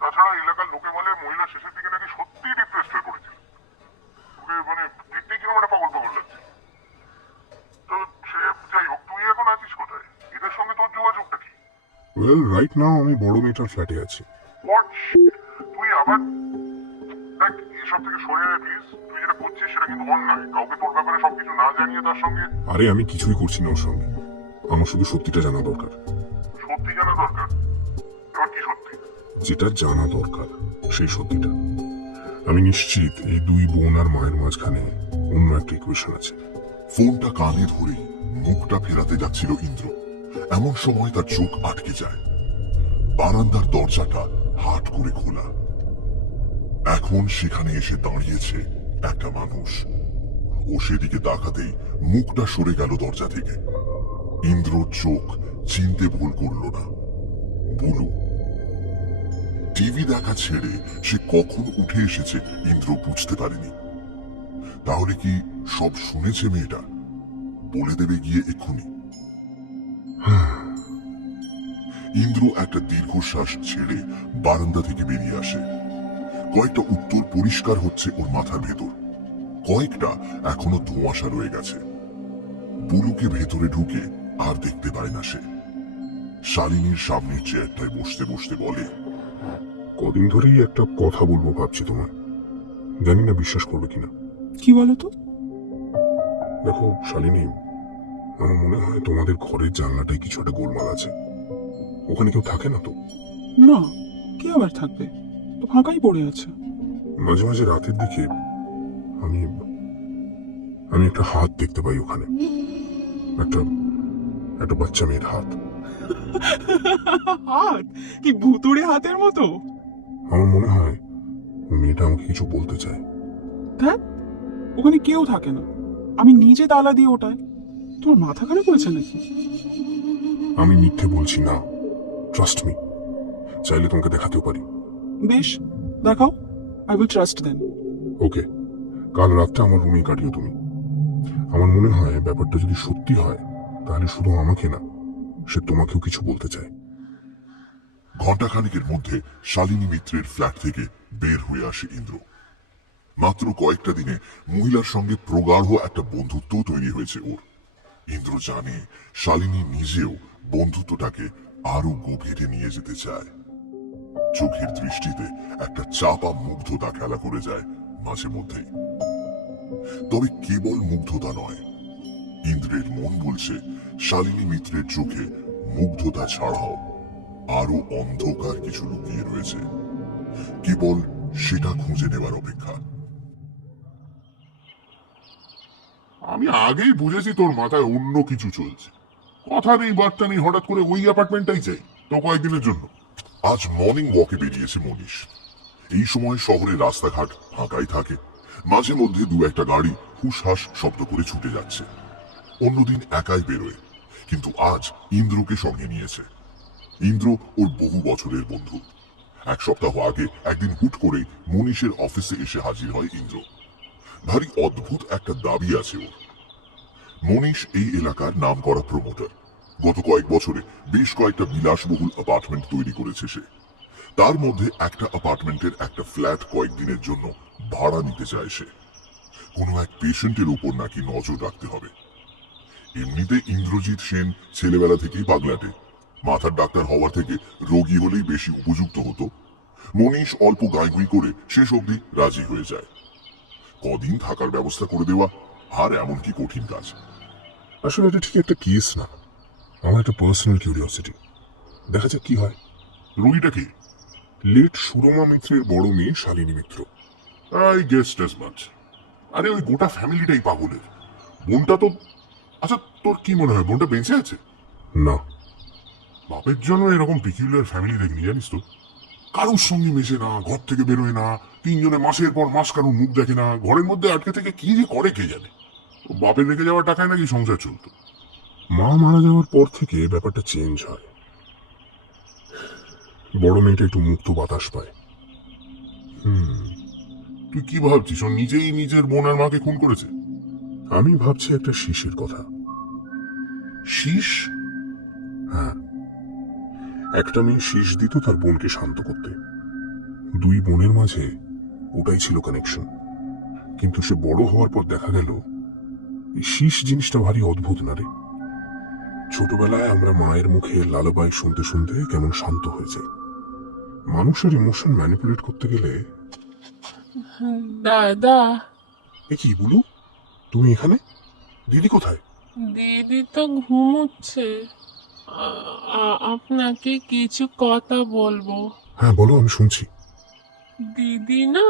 তাছাড়া এলাকার লোকে বলে মহিলা শেষের দিকে নাকি সত্যি ডিপ্রেসড হয়ে পড়েছিল। ওকে মানে দেখতে কিরকম একটা পাগল পাগল লাগছে। তো সে যাই হোক, তুই এখন আছিস কোথায়? এদের সঙ্গে তোর যোগাযোগটা কি? ওয়েল, রাইট নাও আমি বড় মেয়েটার ফ্ল্যাটে আছি। হোয়াট? তুই আবার দেখ, এসব থেকে সরে আয় প্লিজ। তুই যেটা করছিস সেটা কিন্তু অন্যায়। কাউকে তোর ব্যাপারে সবকিছু না জানিয়ে তার সঙ্গে। আরে আমি কিছুই করছি না ওর সঙ্গে। আমার শুধু সত্যিটা জানা দরকার। সত্যি জানা দরকার? এবার কি সত্যি? যেটা জানা দরকার সেই সত্যিটা। আমি নিশ্চিত এই দুই বোন আর মায়ের মাঝখানে অন্য একটা ইকুয়েশন আছে। ফোনটা কানে ধরেই মুখটা ফেরাতে যাচ্ছিল ইন্দ্র, এমন সময় তার চোখ আটকে যায়। বারান্দার দরজাটা হাট করে খোলা। এখন সেখানে এসে দাঁড়িয়েছে একটা মানুষ। ও সেদিকে তাকাতেই মুখটা সরে গেল দরজা থেকে। ইন্দ্রর চোখ চিনতে ভুল করল না। বুলু। টিভি দেখা ছেড়ে সে কখন উঠে এসেছে ইন্দ্র বুঝতে পারেনি। তাহলে কি সব শুনেছে মেয়েটা? বলে দেবে গিয়ে এক্ষুনি। ইন্দ্র একটা দীর্ঘশ্বাস ছেড়ে বারান্দা থেকে বেরিয়ে আসে। কয়েকটা উত্তর পরিষ্কার হচ্ছে ওর মাথার ভেতর, কয়েকটা এখনো ধোঁয়াশা রয়ে গেছে। বুলুকে ভেতরে ঢুকে আর দেখতে পায় না সে। শালিনীর সামনের চেয়ারটায় বসতে বসতে বলে, কদিন ধরেই একটা কথা বলবো ভাবছি তোমায়, জানি না বিশ্বাস করবে কিনা। কি বলো তো? দেখো শালিনী, আমার মনে হয় তোমাদের ঘরের জানলাটায় কিছু একটা গোলমাল আছে। ওখানে কেউ থাকে না তো? না, কে আবার থাকবে, তো ফাঁকাই পড়ে আছে। মাঝে মাঝে রাতের দিকে আমি আমি একটা হাত দেখতে পাই ওখানে, একটা একটা বাচ্চা মেয়ের হাত। হাত? কি ভুতুড়ে হাতের মতো? আমার মনে হয় ওই মেয়েটা আমাকে কিছু বলতে চায়। দেখ, ওখানে কেউ থাকে না, আমি নিজে তালা দিয়ে ওটায়। তোমার মাথা খারাপ হয়েছে নাকি? আমি মিথ্যে বলছি না, ট্রাস্ট মি। চাইলে তোমাকে দেখাতেও পারি। বেশ, দেখাও, আই উইল ট্রাস্ট দেন। ওকে, কাল রাতটা আমার রুমেই কাটিও তুমি। আমার মনে হয় ব্যাপারটা যদি সত্যি হয়, তাহলে শুধু আমাকে না, সে তোমাকেও কিছু বলতে চায়। ঘণ্টাখানেকের মধ্যে শালিনী মিত্রের ফ্ল্যাট থেকে বের হয়ে আসে ইন্দ্র। মাত্র কয়েকটা দিনে মহিলার সঙ্গে প্রগাঢ় একটা বন্ধুত্ব তৈরি হয়েছে ওর। ইন্দ্র জানে শালিনী নিজেও বন্ধুত্বটাকে আরো গভীরে নিয়ে যেতে চায়। চোখের দৃষ্টিতে একটা চাপা মুগ্ধতা খেলা করে যায় মাঝে মধ্যেই। তবে কেবল মুগ্ধতা নয়, ইন্দ্রের মন বলছে শালিনী মিত্রের চোখে মুগ্ধতা ছাড়াও আরো অন্ধকার কিছু লুকিয়ে রয়েছে, কেবল সেটা খুঁজে নেবার অপেক্ষা। আমি আগেই বুঝেছি তোর মাথায় অন্য কিছু চলছে। কথা নেই বার্তা নেই, হঠাৎ করে ওই অ্যাপার্টমেন্টটাই চাই তো কয়েকদিনের জন্য। আজ মর্নিং ওয়াকে বেরিয়েছে মনীষ। এই সময় শহরের রাস্তাঘাট ফাঁকাই থাকে, মাঝে মধ্যে দু একটা গাড়ি হুসহাস শব্দ করে ছুটে যাচ্ছে। অন্যদিন একাই বেরোয়, কিন্তু আজ ইন্দ্রকে সঙ্গে নিয়েছে। ইন্দ্র ওর বহু বছরের বন্ধু। এক সপ্তাহ আগে একদিন হুট করে মনীষের অফিসে এসে হাজির হয় ইন্দ্র। ভারী অদ্ভুত একটা দাবি আছে ওর। মনীষ এই এলাকার নামকরা প্রমোটার। গত কয়েক বছরে বেশ কয়েকটা বিলাসবহুল অ্যাপার্টমেন্ট তৈরি করেছে সে। তার মধ্যে একটা অ্যাপার্টমেন্টের একটা ফ্ল্যাট কয়েকদিনের জন্য ভাড়া নিতে চায় সে। কোনো এক পেশেন্টের উপর নাকি নজর রাখতে হবে। এমনিতে ইন্দ্রজিৎ সেন ছেলেবেলা থেকেই পাগলাটে। মাথার ডাক্তার হওয়ার থেকে রোগী হলেই বেশি উপযুক্ত হতো। মনীষ অল্প গাইগুই করে শেষ অবধি রাজি হয়ে যায়। কদিন থাকার ব্যবস্থা করে দেওয়া আর এমন কি কঠিন কাজ। আসলে এটা ঠিক একটা কেস না, আমার একটা পার্সোনাল কিউরিওসিটি। দেখা যাক কি হয়। রুগীটা কি? লেট সুরমা মিত্রের বড় মেয়ে Shalini Mitra. I guessed as much. আরে ওই গোটা ফ্যামিলিটাই পাগলের। বোনটা তো, আচ্ছা তোর কি মনে হয় বোনটা বেঁচে আছে? না, বাপের জন্য এরকম পিকিউলার ফ্যামিলি দেখিনি জানিস তো। কারোর সঙ্গে মেশে না, ঘর থেকে বেরোয় না, তিনজনে মাসের পর মাস কারোর মুখ দেখে না, ঘরের মধ্যে আটকে থেকে কি যে করে কে জানে। ও বাপের রেখে যাওয়ার টাকায় নাকি সংসার চলতো। মা মারা যাওয়ার পর থেকে ব্যাপারটা চেঞ্জ হয়। বড় মেয়েটা একটু মুক্ত বাতাস পায়। তুই কি ভাবছিস ও নিজেই নিজের বোন আর মাকে খুন করেছে? আমি ভাবছি একটা শিশির কথা। শীষ? হ্যাঁ, একটা মেয়ে শীষ দিত তার বোনকে শান্ত করতে। দুই বোনের মাঝে ওটাই ছিল কানেকশন। কিন্তু সে বড় হওয়ার পর দেখা গেল এই শীষ জিনিসটা ভারী অদ্ভুত না রে। ছোটবেলায় আমরা মায়ের মুখে লালাবাই শুনতে শুনতে কেমন শান্ত হয়ে যায়। মানুষের ইমোশন ম্যানিপুলেট করতে গেলে। দাদা, এ কি বলু, তুমি এখানে? দিদি কোথায়? দিদি তো ঘুমোচ্ছে। আপনাকে কিছু কথা বলবো। হ্যাঁ বলো, আমি শুনছি। দিদি না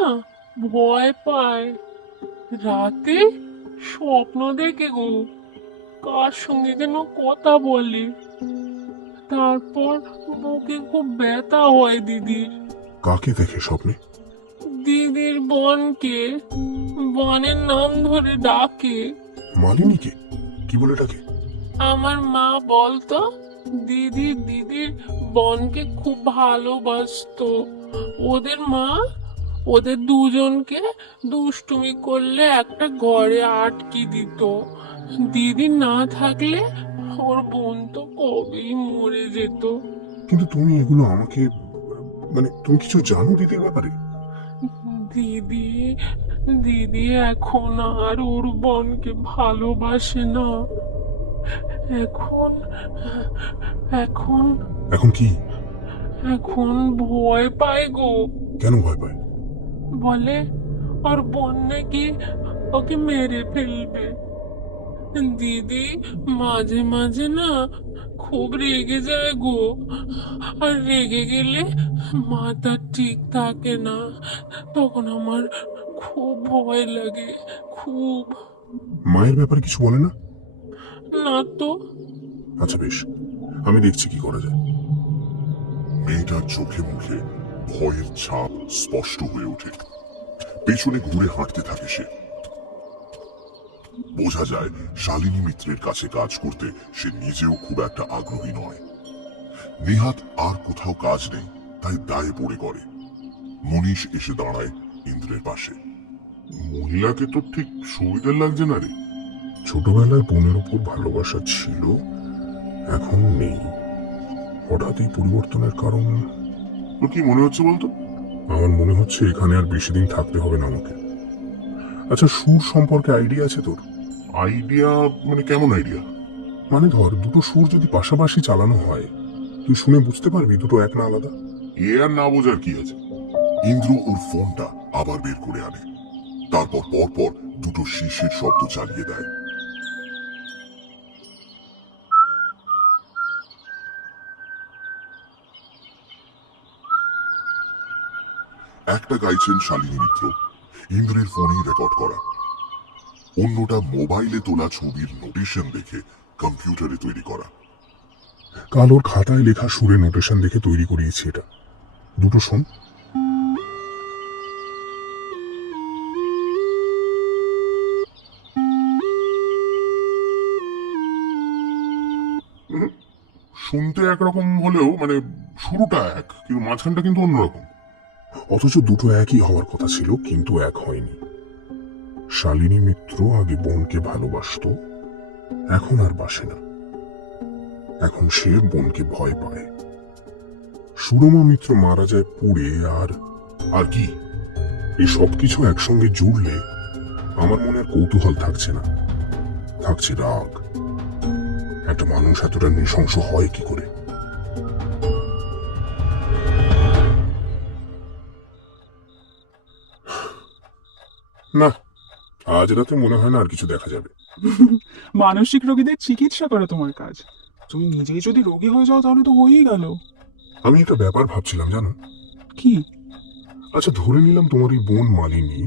ভয় পায়। রাতে স্বপ্ন দেখে গো কার সঙ্গে যেন কথা বলে। তারপর বুকে খুব ব্যথা হয় দিদির। কাকে দেখে স্বপ্নে? দিদির বোনকে, বোনের নাম ধরে ডাকে। মালিনীকে? কি বলে ডাকে? আমার মা বলতো দিদির বোনকে খুব ভালোবাসতো। ওদের মা ওদের দুজনকে দুষ্টুমি করলে একটা ঘরে আটকে দিত। দিদি না থাকলে ওর বোন তো কবেই মরে যেত। কিন্তু তুমি এগুলো আমাকে, মানে তুমি কিছু জানো দিদির ব্যাপারে? দিদি দিদি এখন আর ওর বোনকে ভালোবাসে না। এখন এখন এখন কি? এখন ভয় পায় গো। কেন ভয় পায়? বলে ওর বোন নাকি ওকে মেরে ফেলবে। দিদি মাঝে মাঝে না খুব রেগে যায় গো। আর রেগে গেলে মাথা ঠিক থাকে না। তখন আমার খুব ভয় লাগে, খুব। মায়ের ব্যাপারে কিছু বলে না? না তো। আচ্ছা বেশ, আমি দেখছি কি করা যায়। মেয়েটার চোখে মুখে ভয়ের ছাপ স্পষ্ট হয়ে ওঠে। পেছনে ঘুরে হাঁটতে থাকে সে। বোঝা যায় শালিনী মিত্রের কাছে কাজ করতে সে নিজেও খুব একটা আগ্রহী নয়। নিহাত আর কোথাও কাজ নেই, তাই দায়ে পড়ে করে। মনীষ এসে দাঁড়ায় ইন্দ্রের পাশে। মহিলাকে তো ঠিক সুবিধার লাগছে না রে। ছোটবেলায় বোনের উপর ভালোবাসা ছিল, এখন নেই। হঠাৎ এই পরিবর্তনের কারণ? তোর কি মনে হচ্ছে বলতো? আমার মনে হচ্ছে এখানে আর বেশি দিন থাকতে হবে না আমাকে। আচ্ছা, সুর সম্পর্কে আইডিয়া আছে তোর? আইডিয়া মানে কেমন আইডিয়া? মানে ধর, দুটো সুর যদি পাশাপাশি চালানো হয়, তুই শুনে বুঝতে পারবি দুটো এক না আলাদা। এ আর না বোঝার কি আছে? ইন্দ্র ওর ফোনটা আবার বের করে আনে, তারপর পরপর দুটো শীর্ষের শব্দ চালিয়ে দেয়। একটা গাইছেন শালিনী মিত্র, ইন্দ্রের ফোনেই রেকর্ড করা। অন্যটা মোবাইলে তোলা ছবির নোটেশন দেখে কম্পিউটারে তৈরি করা। কালোর খাতায় লেখা সুরে নোটেশন দেখে তৈরি করিয়েছি এটা। দুটো শোন। শুনতে একরকম হলেও মানে শুরুটা এক, কিন্তু মাঝখানটা কিন্তু অন্যরকম। অথচ দুটো একই হওয়ার কথা ছিল, কিন্তু এক হয়নি। শালিনী মিত্র আগে বোনকে ভালোবাসতো, এখন আর বাসে না। এখন সে বোনকে ভয় পায়। সুরমা মিত্র মারা যায় পুড়ে, আর কি? এই সবকিছু একসঙ্গে জুড়লে আমার মনে আর কৌতূহল থাকছে না, থাকছে রাগ। একটা মানুষ এতটা নৃশংস হয় কি করে? না, আজ রাতে মনে হয় না আর কিছু দেখা যাবে। মানসিক রোগীদের চিকিৎসা করা তোমার কাজ। তুমি নিজেই যদি রোগী হয়ে যাও তাহলে তো হয়েই গেল। আমি একটা ব্যাপার ভাবছিলাম, জানো? কি? আচ্ছা, ধরে নিলাম তোমার এই বোন মালিনী,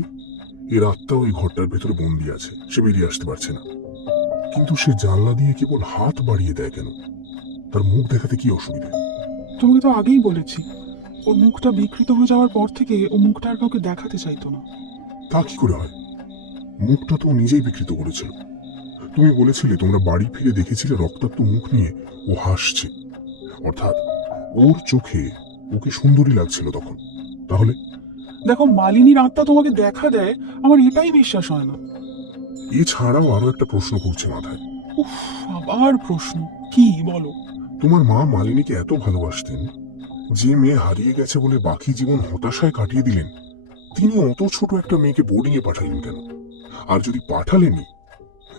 এর আত্মা ওই ঘরটার ভেতরে বন্দি আছে, সে বেরিয়ে আসতে পারছে না। কিন্তু সে জানলা দিয়ে কেবল হাত বাড়িয়ে দেয় কেন? তার মুখ দেখাতে কি অসুবিধা? তোমাকে তো আগেই বলেছি, ওর মুখটা বিকৃত হয়ে যাওয়ার পর থেকে ও মুখটা আর কাউকে দেখাতে চাইতো না। তা কি করে হয়? মুখটা তো ও নিজেই বিকৃত করেছিল। তুমি বলেছিলে তোমরা বাড়ি ফিরে দেখেছিলে রক্তাক্ত মুখ নিয়ে ও হাসছে, অর্থাৎ ওর চোখে ওকে সুন্দরী লাগছিল তখন। তাহলে দেখো, মালিনীর আত্মা তোমাকে দেখা দেয়, আমার এটাই বিশ্বাস হয় না। এছাড়াও আরো একটা প্রশ্ন করছে মাথায়। উফ, আবার প্রশ্ন? কি বলো? তোমার মা মালিনীকে এত ভালোবাসতেন, যে মেয়ে হারিয়ে গেছে বলে বাকি জীবন হতাশায় কাটিয়ে দিলেন, তিনি অত ছোট একটা মেয়েকে বোর্ডিং এ পাঠালেন কেন? আর যদি পাঠালেনি,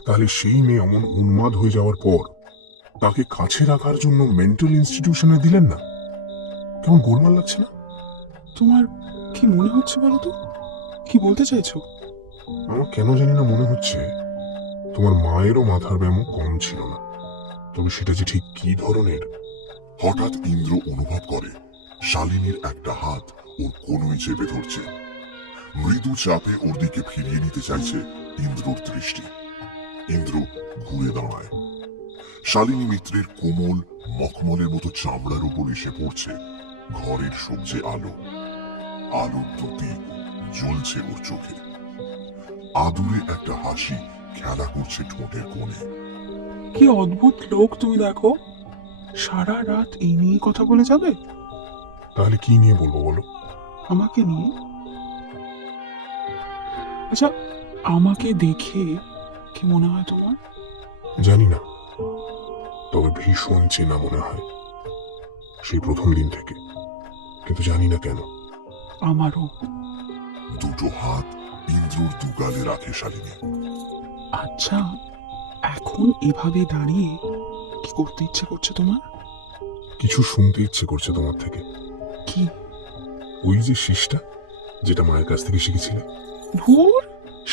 তাহলে সেই মেয়ে এমন উন্মাদ হয়ে যাওয়ার পর তাকে কাছে রাখার জন্য মেন্টাল ইনস্টিটিউশনে দিলেন না? কেমন গোলমাল লাগছে না? তোমার কি মনে হচ্ছে বলো তো? কি বলতে চাইছো? আমার কেন জানি না মনে হচ্ছে তোমার মায়েরও মাথার ব্যায়াম কম ছিল না। তবে সেটা যে ঠিক কি ধরনের? হঠাৎ ইন্দ্র অনুভব করে শালিনীর একটা হাত ওর কোনোই চেপে ধরছে। মৃদু চাপে ওর দিকে ফিরিয়ে নিতে চাইছে ইন্দ্রর দৃষ্টি। ইন্দ্র ঘুরে দাঁড়ায়। শালিনী মিত্রের কোমল মখমলের মতো চামড়ার উপর এসে পড়ছে ঘরের সবজে আলো। আলোর দুটি জ্বলছে ওর চোখে। আদুরে একটা হাসি খেলা করছে ঠোঁটের কোণে। কি অদ্ভুত লোক তুমি, দেখো সারা রাত এই নিয়ে কথা বলে যাবে? তাহলে কি নিয়ে বলবো বলো? আমাকে নিয়ে? আচ্ছা, আমাকে দেখে কি মনে হয় তোমার? জানি না, তবে ভীষণ চেনা মনে হয়, সেই প্রথম দিন থেকে। কিন্তু জানি না কেন। আমারও। দুটো হাত ইন্দ্রর দুগালে রাখে শালিনী। আচ্ছা, এখন এভাবে দাঁড়িয়ে কি করতে ইচ্ছে করছে তোমার? কিছু শুনতে ইচ্ছে করছে তোমার থেকে। কি? ওই যে শীষটা, যেটা মায়ের কাছ থেকে শিখেছিলে। ধুর,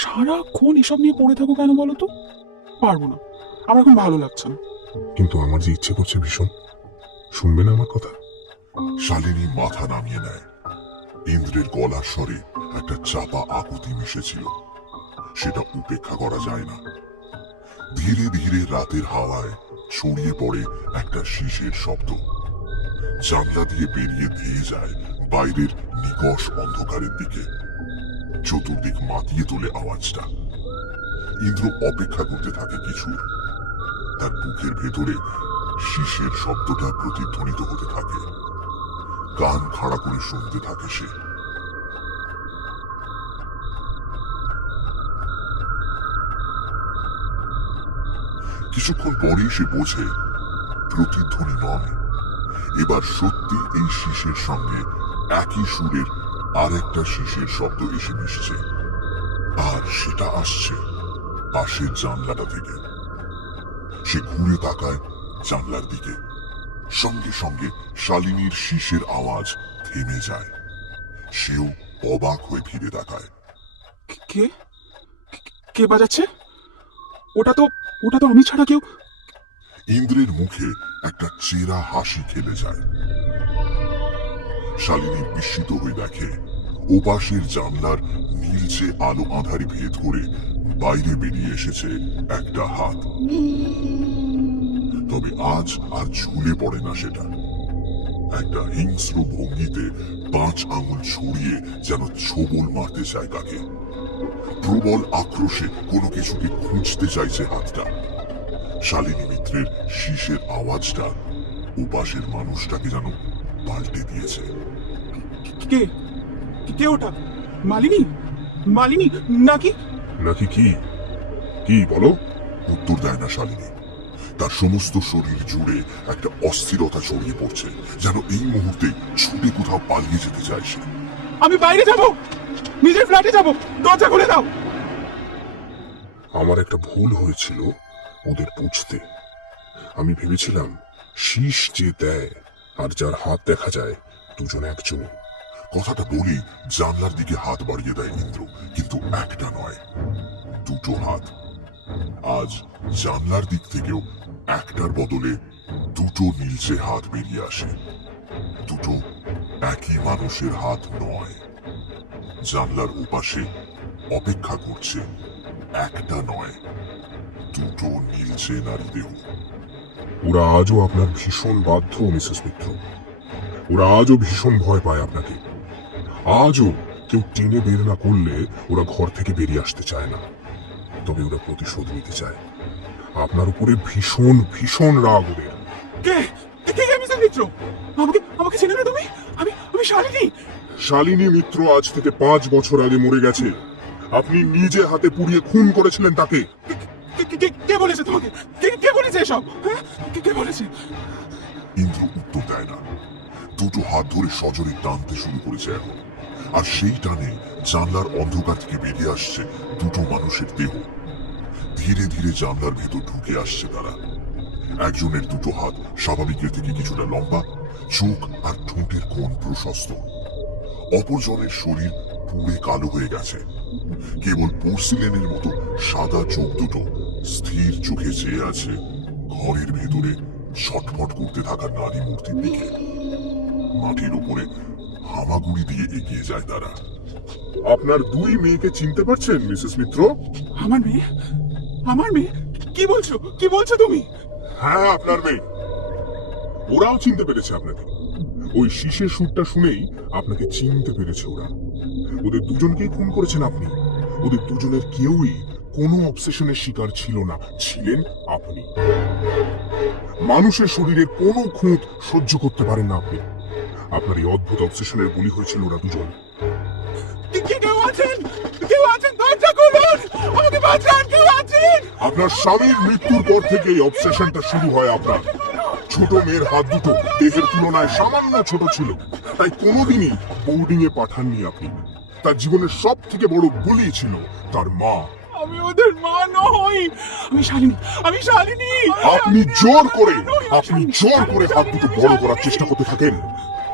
সারাক্ষণ এসব নিয়ে পড়ে থাকো কেন বলো তো? পারবো না, আমার এখন ভালো লাগছে না। কিন্তু আমার যে ইচ্ছে করছে ভীষণ। শুনবে না আমার কথা? শালিনী মাথা নামিয়ে নেয়। ইন্দ্রের গলার স্বরে একটা চাপা আকুতি মিশেছিল, সেটা উপেক্ষা করা যায় না। ধীরে ধীরে রাতের হাওয়ায় ছড়িয়ে পড়ে একটা শীষের শব্দ। জানলা দিয়ে বেরিয়ে ধেয়ে যায় বাইরের নিকষ অন্ধকারের দিকে। চতুর্দিক মাতিয়ে তোলে আওয়াজটা। ইন্দ্র অপেক্ষা করতে থাকে কিছুর। তার বুকের ভেতরে শীষের শব্দটা প্রতিধ্বনিত হতে থাকে। কান খাড়া করে শুনতে থাকে সে। কিছুক্ষণ পরেই সে বোঝে প্রতিধ্বনি নয়, এবার সত্যি এই শীষের সঙ্গে একই সুরের আরেকটা শীষের শব্দ এসে মিশছে, আর সেটা আসছে পাশের জানলাটা থেকে। সে ঘুরে তাকায় জানলার দিকে। সঙ্গে সঙ্গে শালিনীর শীষের আওয়াজ থেমে যায়। সেও অবাক হয়ে ফিরে তাকায়। কে কে বাজাচ্ছে? ওটা তো আমি ছাড়া কেউ। ইন্দ্রের মুখে একটা চেরা হাসি খেলে যায়। শালিনী বিস্মিত হয়ে দেখে ওপাশের জানলার নীলচে আলো আঁধারি ভেদ করে বাইরে বেরিয়ে এসেছে একটা হাত। তবে আজ আর ঝুলে পড়ে না সেটা। একটা হিংস্র ভঙ্গিতে 5 আঙুল ছড়িয়ে যেন ছোবল মারতে চায় তাকে। প্রবল আক্রোশে কোনো কিছুকে খুঁজতে চাইছে হাতটা। শালিনী মিত্রের শীষের আওয়াজটা ওপাশের মানুষটাকে যেন পাল্টে দিয়েছে। কে কে ওটা? মালিনী? মালিনী নাকি? নাকি কি? কি বলো? উত্তর দেয় না শালিনী। তার সমস্ত শরীর জুড়ে একটা অস্থিরতা ছড়িয়ে পড়ছে, যেন এই মুহূর্তে ছুটে কোথাও পালিয়ে যেতে চায় সে। আমি বাইরে যাব, নিজের ফ্ল্যাটে যাব, দরজা খুলে দাও। আমার একটা ভুল হয়েছিল ওদের বুঝতে। আমি ভেবেছিলাম শীষ যে দেয় আর যার হাত দেখা যায় দুজন একজনই। কথাটা বলেই জানলার দিকে হাত বাড়িয়ে দেয় ইন্দ্র, কিন্তু একটা নয়, দুটো হাত। আজ জানলার দিক থেকেও একটার বদলে দুটো নীলচে হাত বেরিয়ে আসে। দুটো একই মানুষের হাত নয়। জানলার ওপাশে অপেক্ষা করছে একটা নয়, দুটো নীলচে নারী দেহ। ওরা আজও আপনার ভীষণ বাধ্য মিসেস মিত্র। ওরা আজও ভীষণ ভয় পায় আপনাকে। আজও কেউ টেনে বের না করলে ওরা ঘর থেকে বেরিয়ে আসতে চায় না। তবে ওরা প্রতিশোধ নিতে চায়। আপনার উপরে ভীষণ ভীষণ রাগ ওদের। কে কে কে মিসেস মিত্র? আমাকে আমাকে চেনে না তুমি? আমি আমি শালিনী। শালিনী মিত্র আজ থেকে 5 বছর আগে মরে গেছে। আপনি নিজে হাতে পুড়িয়ে খুন করেছিলেন তাকে। কে বলেছে তোমাকে? কে বলেছে এসব? হ্যাঁ? কে বলেছে? ইন্দ্র উত্তর দেয় না। দুটো হাত ধরে সজোরে টানতে শুরু করেছে এখন, আর সেই টানে জানলার অন্ধকার থেকে বেরিয়ে আসছে দুটো মানুষের দেহ। ধীরে ধীরে জানলার ভেতর ঢুকে আসছে তারা। একজনের দুটো হাত স্বাভাবিকের থেকে কিছুটা লম্বা, চোখ আর ঠোঁটের কোণ প্রশস্ত। অপরজনের শরীর পুড়ে কালো হয়ে গেছে। কেবল পোর্সিলেনের মতো সাদা চোখ দুটো স্থির চোখে চেয়ে আছে ঘরের ভেতরে ছটফট করতে থাকা নারী মূর্তির দিকে। মাটির উপরে হামাগুড়ি দিয়ে এগিয়ে যায় তারা। আপনার 2 মেয়েকে চিনতে পারছেন মিসেস মিত্র? আমার মেয়ে? আমার মেয়ে? কি বলছো তুমি? হ্যাঁ, আপনার মেয়ে। ওরাও চিনতে পেরেছে আপনাকে। ওই শীষের সুরটা শুনেই আপনাকে চিনতে পেরেছে ওরা। ওদের দুজনকেই খুন করেছেন আপনি। ওদের দুজনের কেউই কোনো অবসেশনের শিকার ছিল না, ছিলেন আপনি। মানুষের শরীরের কোনো খুঁত সহ্য করতে পারেন না আপনি। আপনার এই অদ্ভুত অবসেশনের বলি হয়েছিল ওরা দুজন। কেউ আছেন? কেউ আছেন? দরজা খুলুন, আমাকে বাঁচান, কেউ আছেন? আপনার স্বামীর মৃত্যুর পর থেকে এই অবসেশনটা শুরু হয় আপনার। ছোট মেয়ের হাত দুটো দেহের তুলনায় সামান্য ছোট ছিল, তাই কোনোদিনই বোর্ডিং এ পাঠাননি আপনি। তার জীবনের সব থেকে বড় বলি ছিল তার মা। আমি ওদের মা নই, আমি শালিনী। আপনি জোর করে হাত দুটো বড় করার চেষ্টা করতে থাকেন।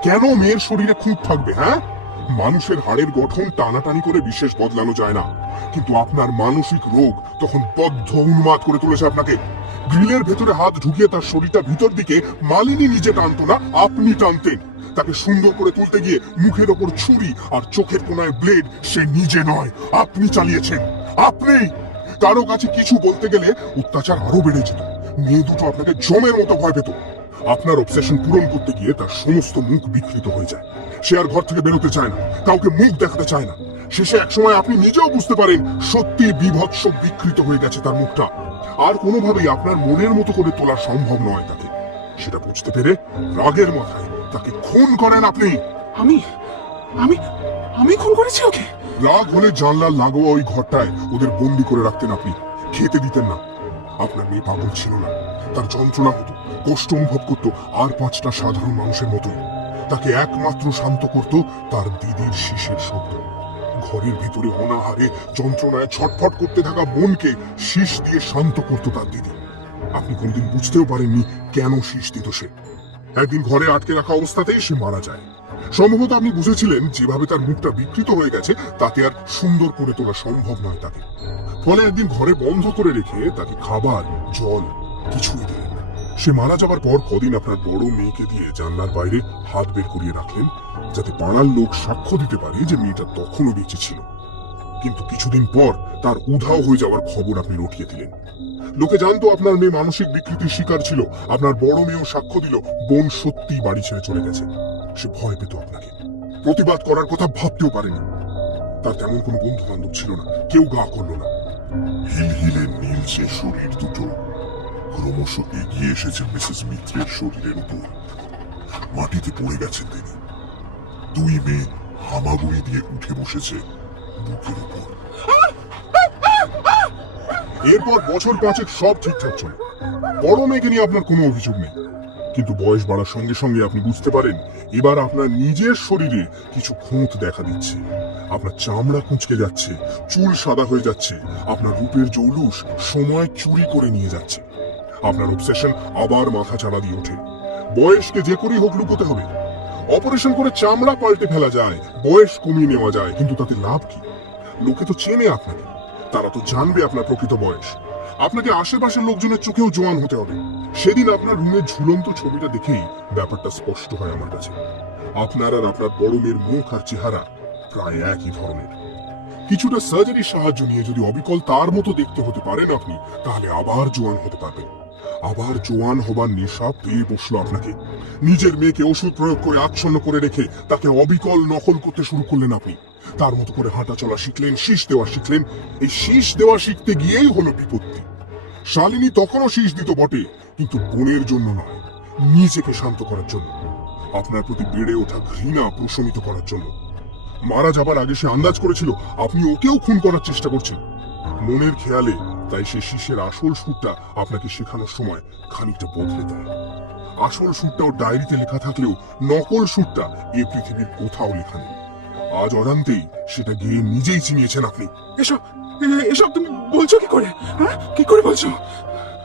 কেন মেয়ের শরীরে খুঁত থাকবে? হ্যাঁ, মানুষের হাড়ের গঠন টানাটানি করে বিশেষ বদলানো যায় না, কিন্তু আপনার মানসিক রোগ তখন বদ্ধ উন্মাদ করে তুলেছে আপনাকে। গ্রিলের ভেতরে হাত ঢুকিয়ে তার শরীরটা ভিতর দিকে মালিনী নিজে টানতো না, আপনি টানতেন। তাকে সুন্দর করে তুলতে গিয়ে মুখের ওপর ছুরি আর চোখের কোনায় ব্লেড সে নিজে নয়, আপনি চালিয়েছেন। আপনি কারো কাছে কিছু বলতে গেলে অত্যাচার আরো বেড়ে যেত। মেয়ে দুটো আপনাকে জমের মতো ভয় পেত। আপনার অবসেশন পূরণ করতে গিয়ে তার সমস্ত মুখ বিকৃত হয়ে যায়। সে আর ঘর থেকে বেরোতে চায় না, কাউকে মুখ দেখাতে চায় না। শেষে একসময় আপনি নিজেও বুঝতে পারেন সত্যি বিভৎস বিকৃত হয়ে গেছে তার মুখটা, আর কোনোভাবেই আপনার মনের মতো করে তোলা সম্ভব নয় তাকে। সেটা বুঝতে পেরে রাগের মাথায় তাকে খুন করেন আপনি। আমি আমি আমি খুন করেছি ওকে? রাগ হলে জানলার লাগোয়া ওই ঘরটায় ওদের বন্দি করে রাখতেন আপনি, খেতে দিতেন না। আপনার মেয়ে পাগল ছিল না, তার যন্ত্রণা হতো, কষ্ট অনুভব করতো আর 5টা সাধারণ মানুষের মতোই। তাকে একমাত্র শান্ত করত তার দিদির শীষের শব্দ। ঘরের ভিতরে অনাহারে যন্ত্রণায় ছটফট করতে থাকা মনকে শীষ দিয়ে শান্ত করত তার দিদি। আপনি কোনদিন বুঝতেও পারেননি কেন শীষ দিত সে। একদিন ঘরে আটকে রাখা অবস্থাতেই সে মারা যায়। সম্ভবত আপনি বুঝেছিলেন যেভাবে তার মুখটা বিকৃত হয়ে গেছে তাতে আর সুন্দর করে তোলা সম্ভব নয় তাকে। ফলে একদিন ঘরে বন্ধ করে রেখে তাকে খাবার জল কিছুই দিলেন না। সে মারা যাবার পর কদিন আপনার বড় মেয়েকে দিয়ে জানলার বাইরে হাত বের করিয়ে রাখলেন, যাতে পাড়ার লোক সাক্ষ্য দিতে পারে যে মেয়েটা তখনও বেঁচে ছিল। কিন্তু কিছুদিন পর তার উধাও হয়ে যাওয়ার খবর আপনি রটিয়ে দিলেন। লোকে জানতো আপনার মেয়ে মানসিক বিকৃতির শিকার ছিল। আপনার বড় মেয়েও সাক্ষ্য দিল বোন সত্যি বাড়ি ছেড়ে চলে গেছে। সে ভয় পেত আপনাকে, প্রতিবাদ করার কথা ভাবতেও পারেনি। তার তেমন কোনো বন্ধু বান্ধব ছিল না, কেউ গা করল না। হিলহিলে নীলচে শরীর দুটো ক্রমশ এগিয়ে এসেছে মিসেস মিত্রের শরীরের উপর। মাটিতে পড়ে গেছেন তিনি। 2 মেয়ে হামাগুড়ি দিয়ে উঠে বসেছে বুকের উপর। এরপর বছর 5 সব ঠিকঠাক চলে। বড় মেয়েকে নিয়ে আপনার কোনো অভিযোগ নেই। কিন্তু বয়স বাড়ার সঙ্গে সঙ্গে আপনি বুঝতে পারেন এবার আপনার নিজের শরীরে কিছু খুঁত দেখা দিচ্ছে। আপনার চামড়া কুঁচকে যাচ্ছে, চুল সাদা হয়ে যাচ্ছে, আপনার রূপের জৌলুস সময় চুরি করে নিয়ে যাচ্ছে। আপনার অবসেশন আবার মাথা চাড়া দিয়ে ওঠে। বয়সকে যে করেই হোক লুকোতে হবে। অপারেশন করে চামড়া পাল্টে ফেলা যায়, বয়স কমিয়ে নেওয়া যায়, কিন্তু তাতে লাভ কি? লোকে তো চেনে আপনাকে, তারা তো জানবে আপনার প্রকৃত বয়স। আপনাকে আশেপাশের লোকজনের চোখেও জোয়ান হতে হবে। সেদিন আপনার রুমের ঝুলন্ত ছবিটা দেখেই ব্যাপারটা স্পষ্ট হয় আমার কাছে। আপনার আর আপনার বড় মেয়ের মুখ আর চেহারা প্রায় একই ধরনের। কিছুটা সার্জারির সাহায্য নিয়ে যদি অবিকল তার মতো দেখতে হতে পারেন আপনি, তাহলে আবার জোয়ান হতে পারবেন। আবার জোয়ান হবার নেশা পেয়ে বসলো আপনাকে। নিজের মেয়েকে ওষুধ প্রয়োগ করে আচ্ছন্ন করে রেখে তাকে অবিকল নকল করতে শুরু করলেন আপনি। তার মতো করে হাঁটা চলা শিখলেন, শীষ দেওয়া শিখলেন। এই শীষ দেওয়া শিখতে গিয়েই হলো বিপত্তি। শালিনী তখনও শীষ দিত বটে, কিন্তু বোনের জন্য নয়, নিজেকে শান্ত করার জন্য, আপনার প্রতি বেড়ে ওঠা ঘৃণা প্রশমিত করার জন্য। মারা যাবার আগে সে আন্দাজ করেছিল আপনি ওকেও খুন করার চেষ্টা করছেন। মনের খেয়ালে তাই সে শীষের আসল সুরটা আপনাকে শেখানোর সময় খানিকটা বদলে দেয়। আসল সুরটাও ডায়েরিতে লেখা থাকলেও নকল সুরটা এই পৃথিবীর কোথাও লেখা নেই। আজ অজান্তেই সেটা গিয়ে নিজেই চিনিয়েছেন আপনি। এসব এসব তুমি বলছো কি করে? হ্যাঁ, কি করে বলছো?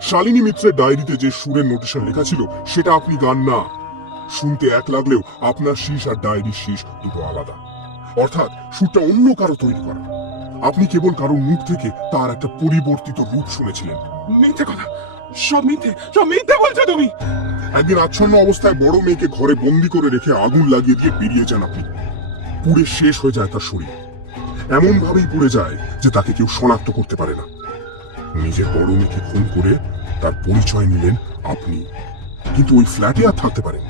শালিনী মিত্রের ডায়েরিতে যে সুরের নোটেশন লেখা ছিল সেটা আপনি গান না। শুনতে এক লাগলেও আপনার শীষ আর ডায়েরির শীষ দুটো আলাদা। অর্থাৎ সুরটা অন্য কারো তৈরি করা। আপনি কেবল কারো মুখ থেকে তার একটা পরিবর্তিত রূপ শুনেছিলেন। মিথ্যে কথা, সব মিথ্যে বলছো তুমি। একদিন আচ্ছন্ন অবস্থায় বড় মেয়েকে ঘরে বন্দি করে রেখে আগুন লাগিয়ে দিয়ে বেরিয়ে যান আপনি। পুড়ে শেষ হয়ে যায় তার শরীর, এমন ভাবেই পুড়ে যায় যে তাকে কেউ শনাক্ত করতে পারে না। নিজের বড় মেয়েকে খুন করে তার পরিচয় নিলেন আপনি, কিন্তু ওই ফ্ল্যাটে আর থাকতে পারেন।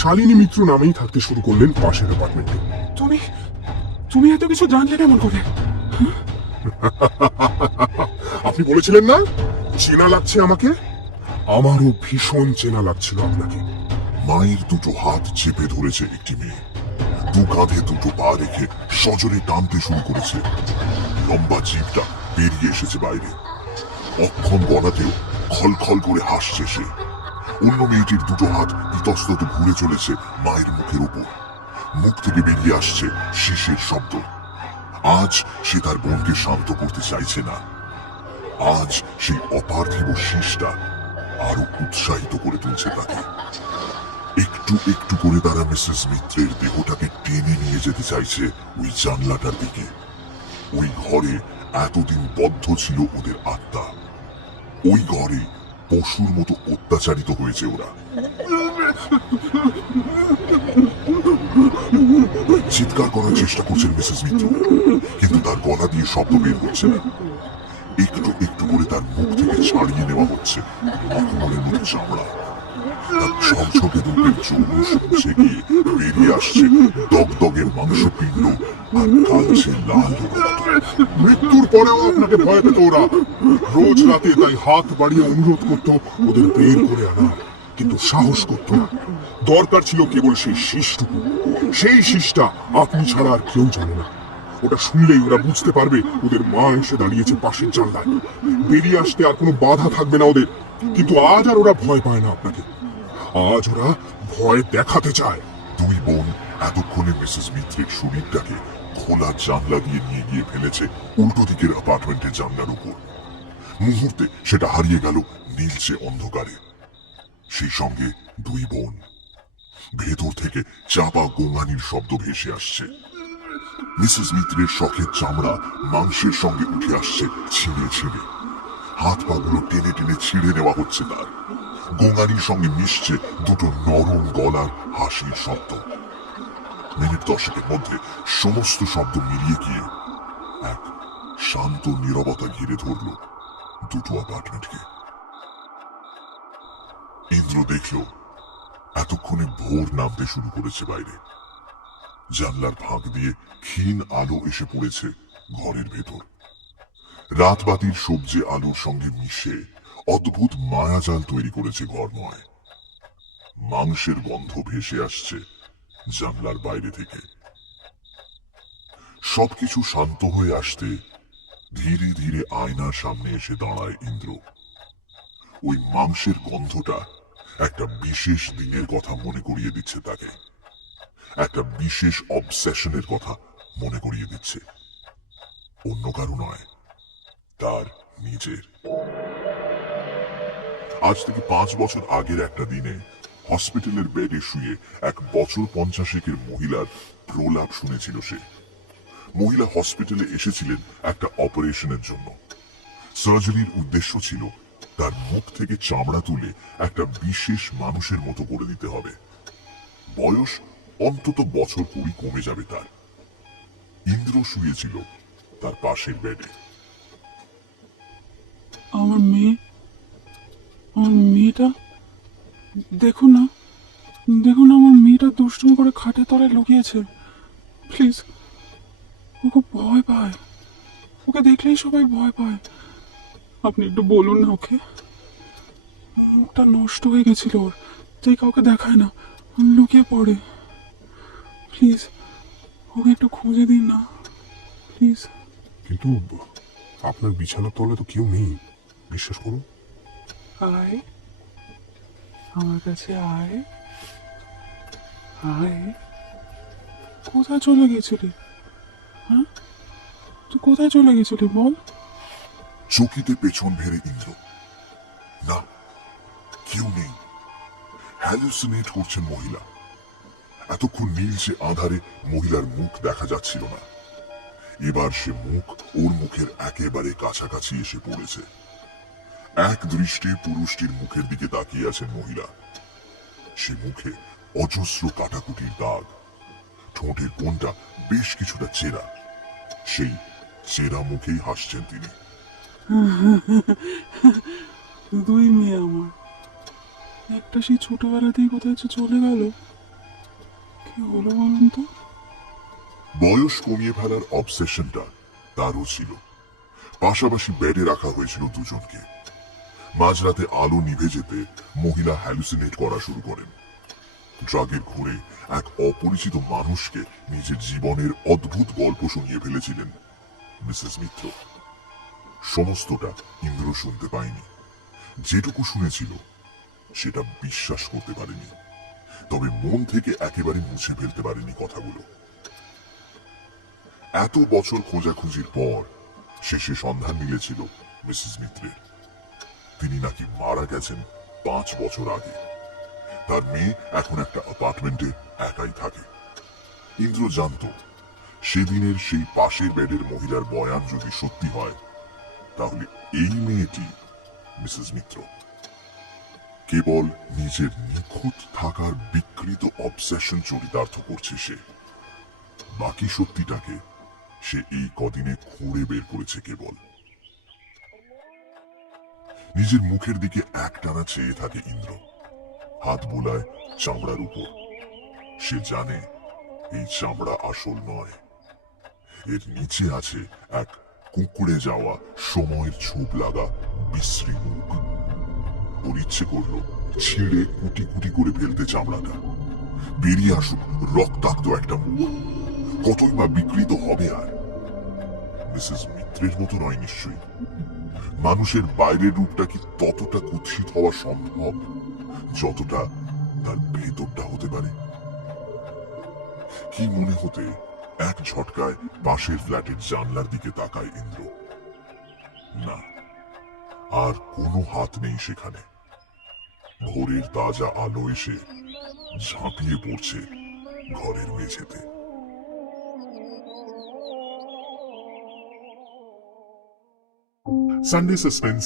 শালিনী মিত্র নামেই থাকতে শুরু করলেন পাশের অ্যাপার্টমেন্টে। তুমি এত কিছু জানলে কেমন করে? আপনি বলেছিলেন না চেনা লাগছে আমাকে? আমারও ভীষণ চেনা লাগছিল আপনাকে। মায়ের দুটো হাত চেপে ধরেছে একটি মেয়ে। 2 কাঁধে 2 পা রেখে সজোরে টানতে শুরু করেছে। লম্বা জিভটা বেরিয়ে এসেছে বাইরে। অক্ষম গলাতেও খলখল করে হাসছে সে। অন্য মেয়েটির 2 হাত ইতস্তত ঘুরে চলেছে মায়ের মুখের উপর। মুখ থেকে বেরিয়ে আসছে শীষের শব্দ। আজ সে তার বোনকে শান্ত করতে চাইছে না। আজ সেই অপার্থিব শীষটা আরো উৎসাহিত করে তুলছে তাকে। একটু একটু করে তারা মিসেস মিত্রের দেহটাকে টেনে নিয়ে যেতে চাইছে ওই জানলাটার দিকে। ওই ঘরে এতদিন বদ্ধ ছিল ওদের আত্মা। ওই ঘরে পশুর মতো অত্যাচারিত হয়েছে ওরা। চিৎকার করার চেষ্টা করছেন মিসেস মিত্র, কিন্তু তার গলা দিয়ে শব্দ বের হচ্ছে না। একটু একটু করে তার মুখ থেকে ছাড়িয়ে নেওয়া হচ্ছে মখমলের মতো চামড়া। তার ঝকঝকে রূপের চৌরস মুছে গিয়ে বেরিয়ে আসছে দগদগে মাংসপিণ্ড আর কালচে লাল রক্ত। মৃত্যুর পরেও আপনাকে ভয় পেত ওরা। রোজ রাতে তাই হাত বাড়িয়ে অনুরোধ করত ওদের বের করে আনার, কিন্তু সাহস করত না। দরকার ছিল কেবল সেই শীষটুকু। সেই শীষটা আপনি ছাড়া আর কেউ জানে না। ওটা শুনলেই ওরা বুঝতে পারবে ওদের মা এসে দাঁড়িয়েছে পাশের জানলায়। বেরিয়ে আসতে আর কোনো বাধা থাকবে না ওদের। কিন্তু আজ আর ওরা ভয় পায় না আপনাকে। আজ ওরা ভয় দেখাতে চায়। দুই বোন এতক্ষণে মিসেস মিত্রের শরীরটাকে খোলা জানলা দিয়ে নিয়ে গিয়ে ফেলেছে উল্টো দিকের অ্যাপার্টমেন্টের জানলার উপর। মুহূর্তে সেটা হারিয়ে গেল নীলচে অন্ধকারে। সেই সঙ্গে দুই বোন। ভেতর থেকে চাপা গোঙানির শব্দ ভেসে আসছে। মিসেস মিত্রের শখের চামড়া মাংসের সঙ্গে উঠে আসছে ছিঁড়ে ছিঁড়ে। হাত পাগুলো টেনে টেনে ছিঁড়ে নেওয়া হচ্ছে তার। গোঙানির সঙ্গে মিশছে দুটো নরম গলার হাসির শব্দ। মিনিট 10 মধ্যে সমস্ত শব্দ মিলিয়ে গিয়ে এক শান্ত নীরবতা ঘিরে ধরল দুটো অ্যাপার্টমেন্টকে। ইন্দ্র দেখল এতক্ষণে ভোর নামতে শুরু করেছে বাইরে। জানলার ফাঁক দিয়ে ক্ষীণ আলো এসে পড়েছে ঘরের ভেতর। রাতবাতির সবজে আলোর সঙ্গে মিশে অদ্ভুত মায়াজাল তৈরি করেছে ঘরময়। মাংসের গন্ধ ভেসে আসছে জানলার বাইরে থেকে। সবকিছু শান্ত হয়ে আসতে ধীরে ধীরে আয়নার সামনে এসে দাঁড়ায় ইন্দ্র। ওই মাংসের গন্ধটা একটা বিশেষ দিনের কথা মনে করিয়ে দিচ্ছে তাকে। একটা বিশেষ অবসেশনের কথা মনে করিয়ে দিচ্ছে। অন্য কারো নয়, তার নিজের। আজ থেকে 5 বছর আগের একটা দিনে হসপিটালের বেডে শুয়ে 1 বছর 50 মহিলার প্রলাপ শুনেছিল সে। মহিলা হসপিটালে এসেছিলেন একটা অপারেশনের জন্য। সার্জারির উদ্দেশ্য ছিল তার মুখ থেকে চামড়া তুলে একটা বিশেষ মানুষের মতো করে দিতে হবে। বয়স অন্তত বছর 20 কমে যাবে তার। ইন্দ্র শুয়েছিল তার পাশের বেডে। আমার মেয়েটা দেখুন না, আমার মেয়েটা দুষ্টুমি করে খাটের তলায় লুকিয়েছে। প্লিজ, ও খুব ভয় পায়। ওকে দেখলেই সবাই ভয় পায়। আপনি একটু বলুন না ওকে। মুখটা নষ্ট হয়ে গেছিল ওর, তাই কাউকে দেখায় না, লুকিয়ে পড়ে। প্লিজ, ওকে একটু খুঁজে দিন না প্লিজ। কিন্তু আপনার বিছানার তলে তো কেউ নেই, বিশ্বাস করুন। আয় আমার কাছে, আয় আয়। কোথায় চলে গেছিলি? হ্যাঁ, তুই কোথায় চলে গেছিলি বল? চকিতে পেছন ফেরে ইন্দ্র। না, কেউ নেই। হ্যালুসিনেট করছেন মহিলা। এতক্ষণ নীলচে আধারে মহিলার মুখ দেখা যাচ্ছিল না। এবার সে মুখ ওর মুখের একেবারে কাছাকাছি এসে পড়েছে। এক দৃষ্টে পুরুষটির মুখের দিকে তাকিয়ে আছেন মহিলা। সে মুখে অজস্র কাটাকুটির দাগ। ঠোঁটের কোণটা বেশ কিছুটা চেরা। সেই চেরা মুখেই হাসছেন তিনি। দুই মেয়ে আমার, একটা সেই ছোটবেলাতেই কোথায় চলে গেল। কি হলো বলুন তো? বয়স কমিয়ে ফেলার অবসেশনটা তারও ছিল। পাশাপাশি বেডে রাখা হয়েছিল দুজনকে। মাঝরাতে আলো নিভে যেতে মহিলা হ্যালুসিনেট করা শুরু করেন। ড্রাগের ঘুরে এক অপরিচিত মানুষকে নিজের জীবনের অদ্ভুত গল্প শুনিয়ে ফেলেছিলেন মিসেস মিত্র। সমস্তটা ইন্দ্র শুনতে পায়নি। যেটুকু শুনেছিল সেটা বিশ্বাস করতে পারেনি, তবে মন থেকে একেবারে মুছে ফেলতে পারেনি কথাগুলো। এত বছর খোঁজাখুঁজির পর শেষে সন্ধান মিলেছিল মিসেস মিত্রের। তিনি নাকি মারা গেছেন 5 বছর আগে। তার মেয়ে এখন একটা অ্যাপার্টমেন্টে একাই থাকে। ইন্দ্র জানত সেদিনের সেই পাশের বেডের মহিলার বয়ান যদি সত্যি হয়, তাহলে এই মেয়েটি মিসেস মিত্র। কেবল নিজের নিখুঁত থাকার বিকৃত অবসেশন চরিতার্থ করছে সে। বাকি সত্যিটাকে সে এই কদিনে খুঁড়ে বের করেছে কেবল। নিজের মুখের দিকে একটানা চেয়ে থাকে ইন্দ্র। হাত বোলায় চামড়ার উপর। সে জানে এই চামড়া আসল নয়, এর নিচে আছে এক কুঁকড়ে যাওয়া সময়ের ছোপ লাগা বিশ্রী মুখ। ওর ইচ্ছে করলো ছিঁড়ে কুটি কুটি করে ফেলতে চামড়াটা, বেরিয়ে আসুক রক্তাক্ত একটা মুখ। কতই বা বিকৃত হবে আর। মিসেস মিত্রের মতো নয় নিশ্চয়ই। মানুষের বাইরের রূপটা কি ততটা কুৎসিত হওয়া সম্ভব যতটা তার ভেতরটা হতে পারে? কি মনে হতে এক ঝটকায় পাশের ফ্ল্যাটের জানলার দিকে তাকায় ইন্দ্র। না, আর কোনো হাত নেই সেখানে। ভোরের তাজা আলো এসে ঝাঁপিয়ে পড়ছে ঘরের মেঝেতে। Sunday suspense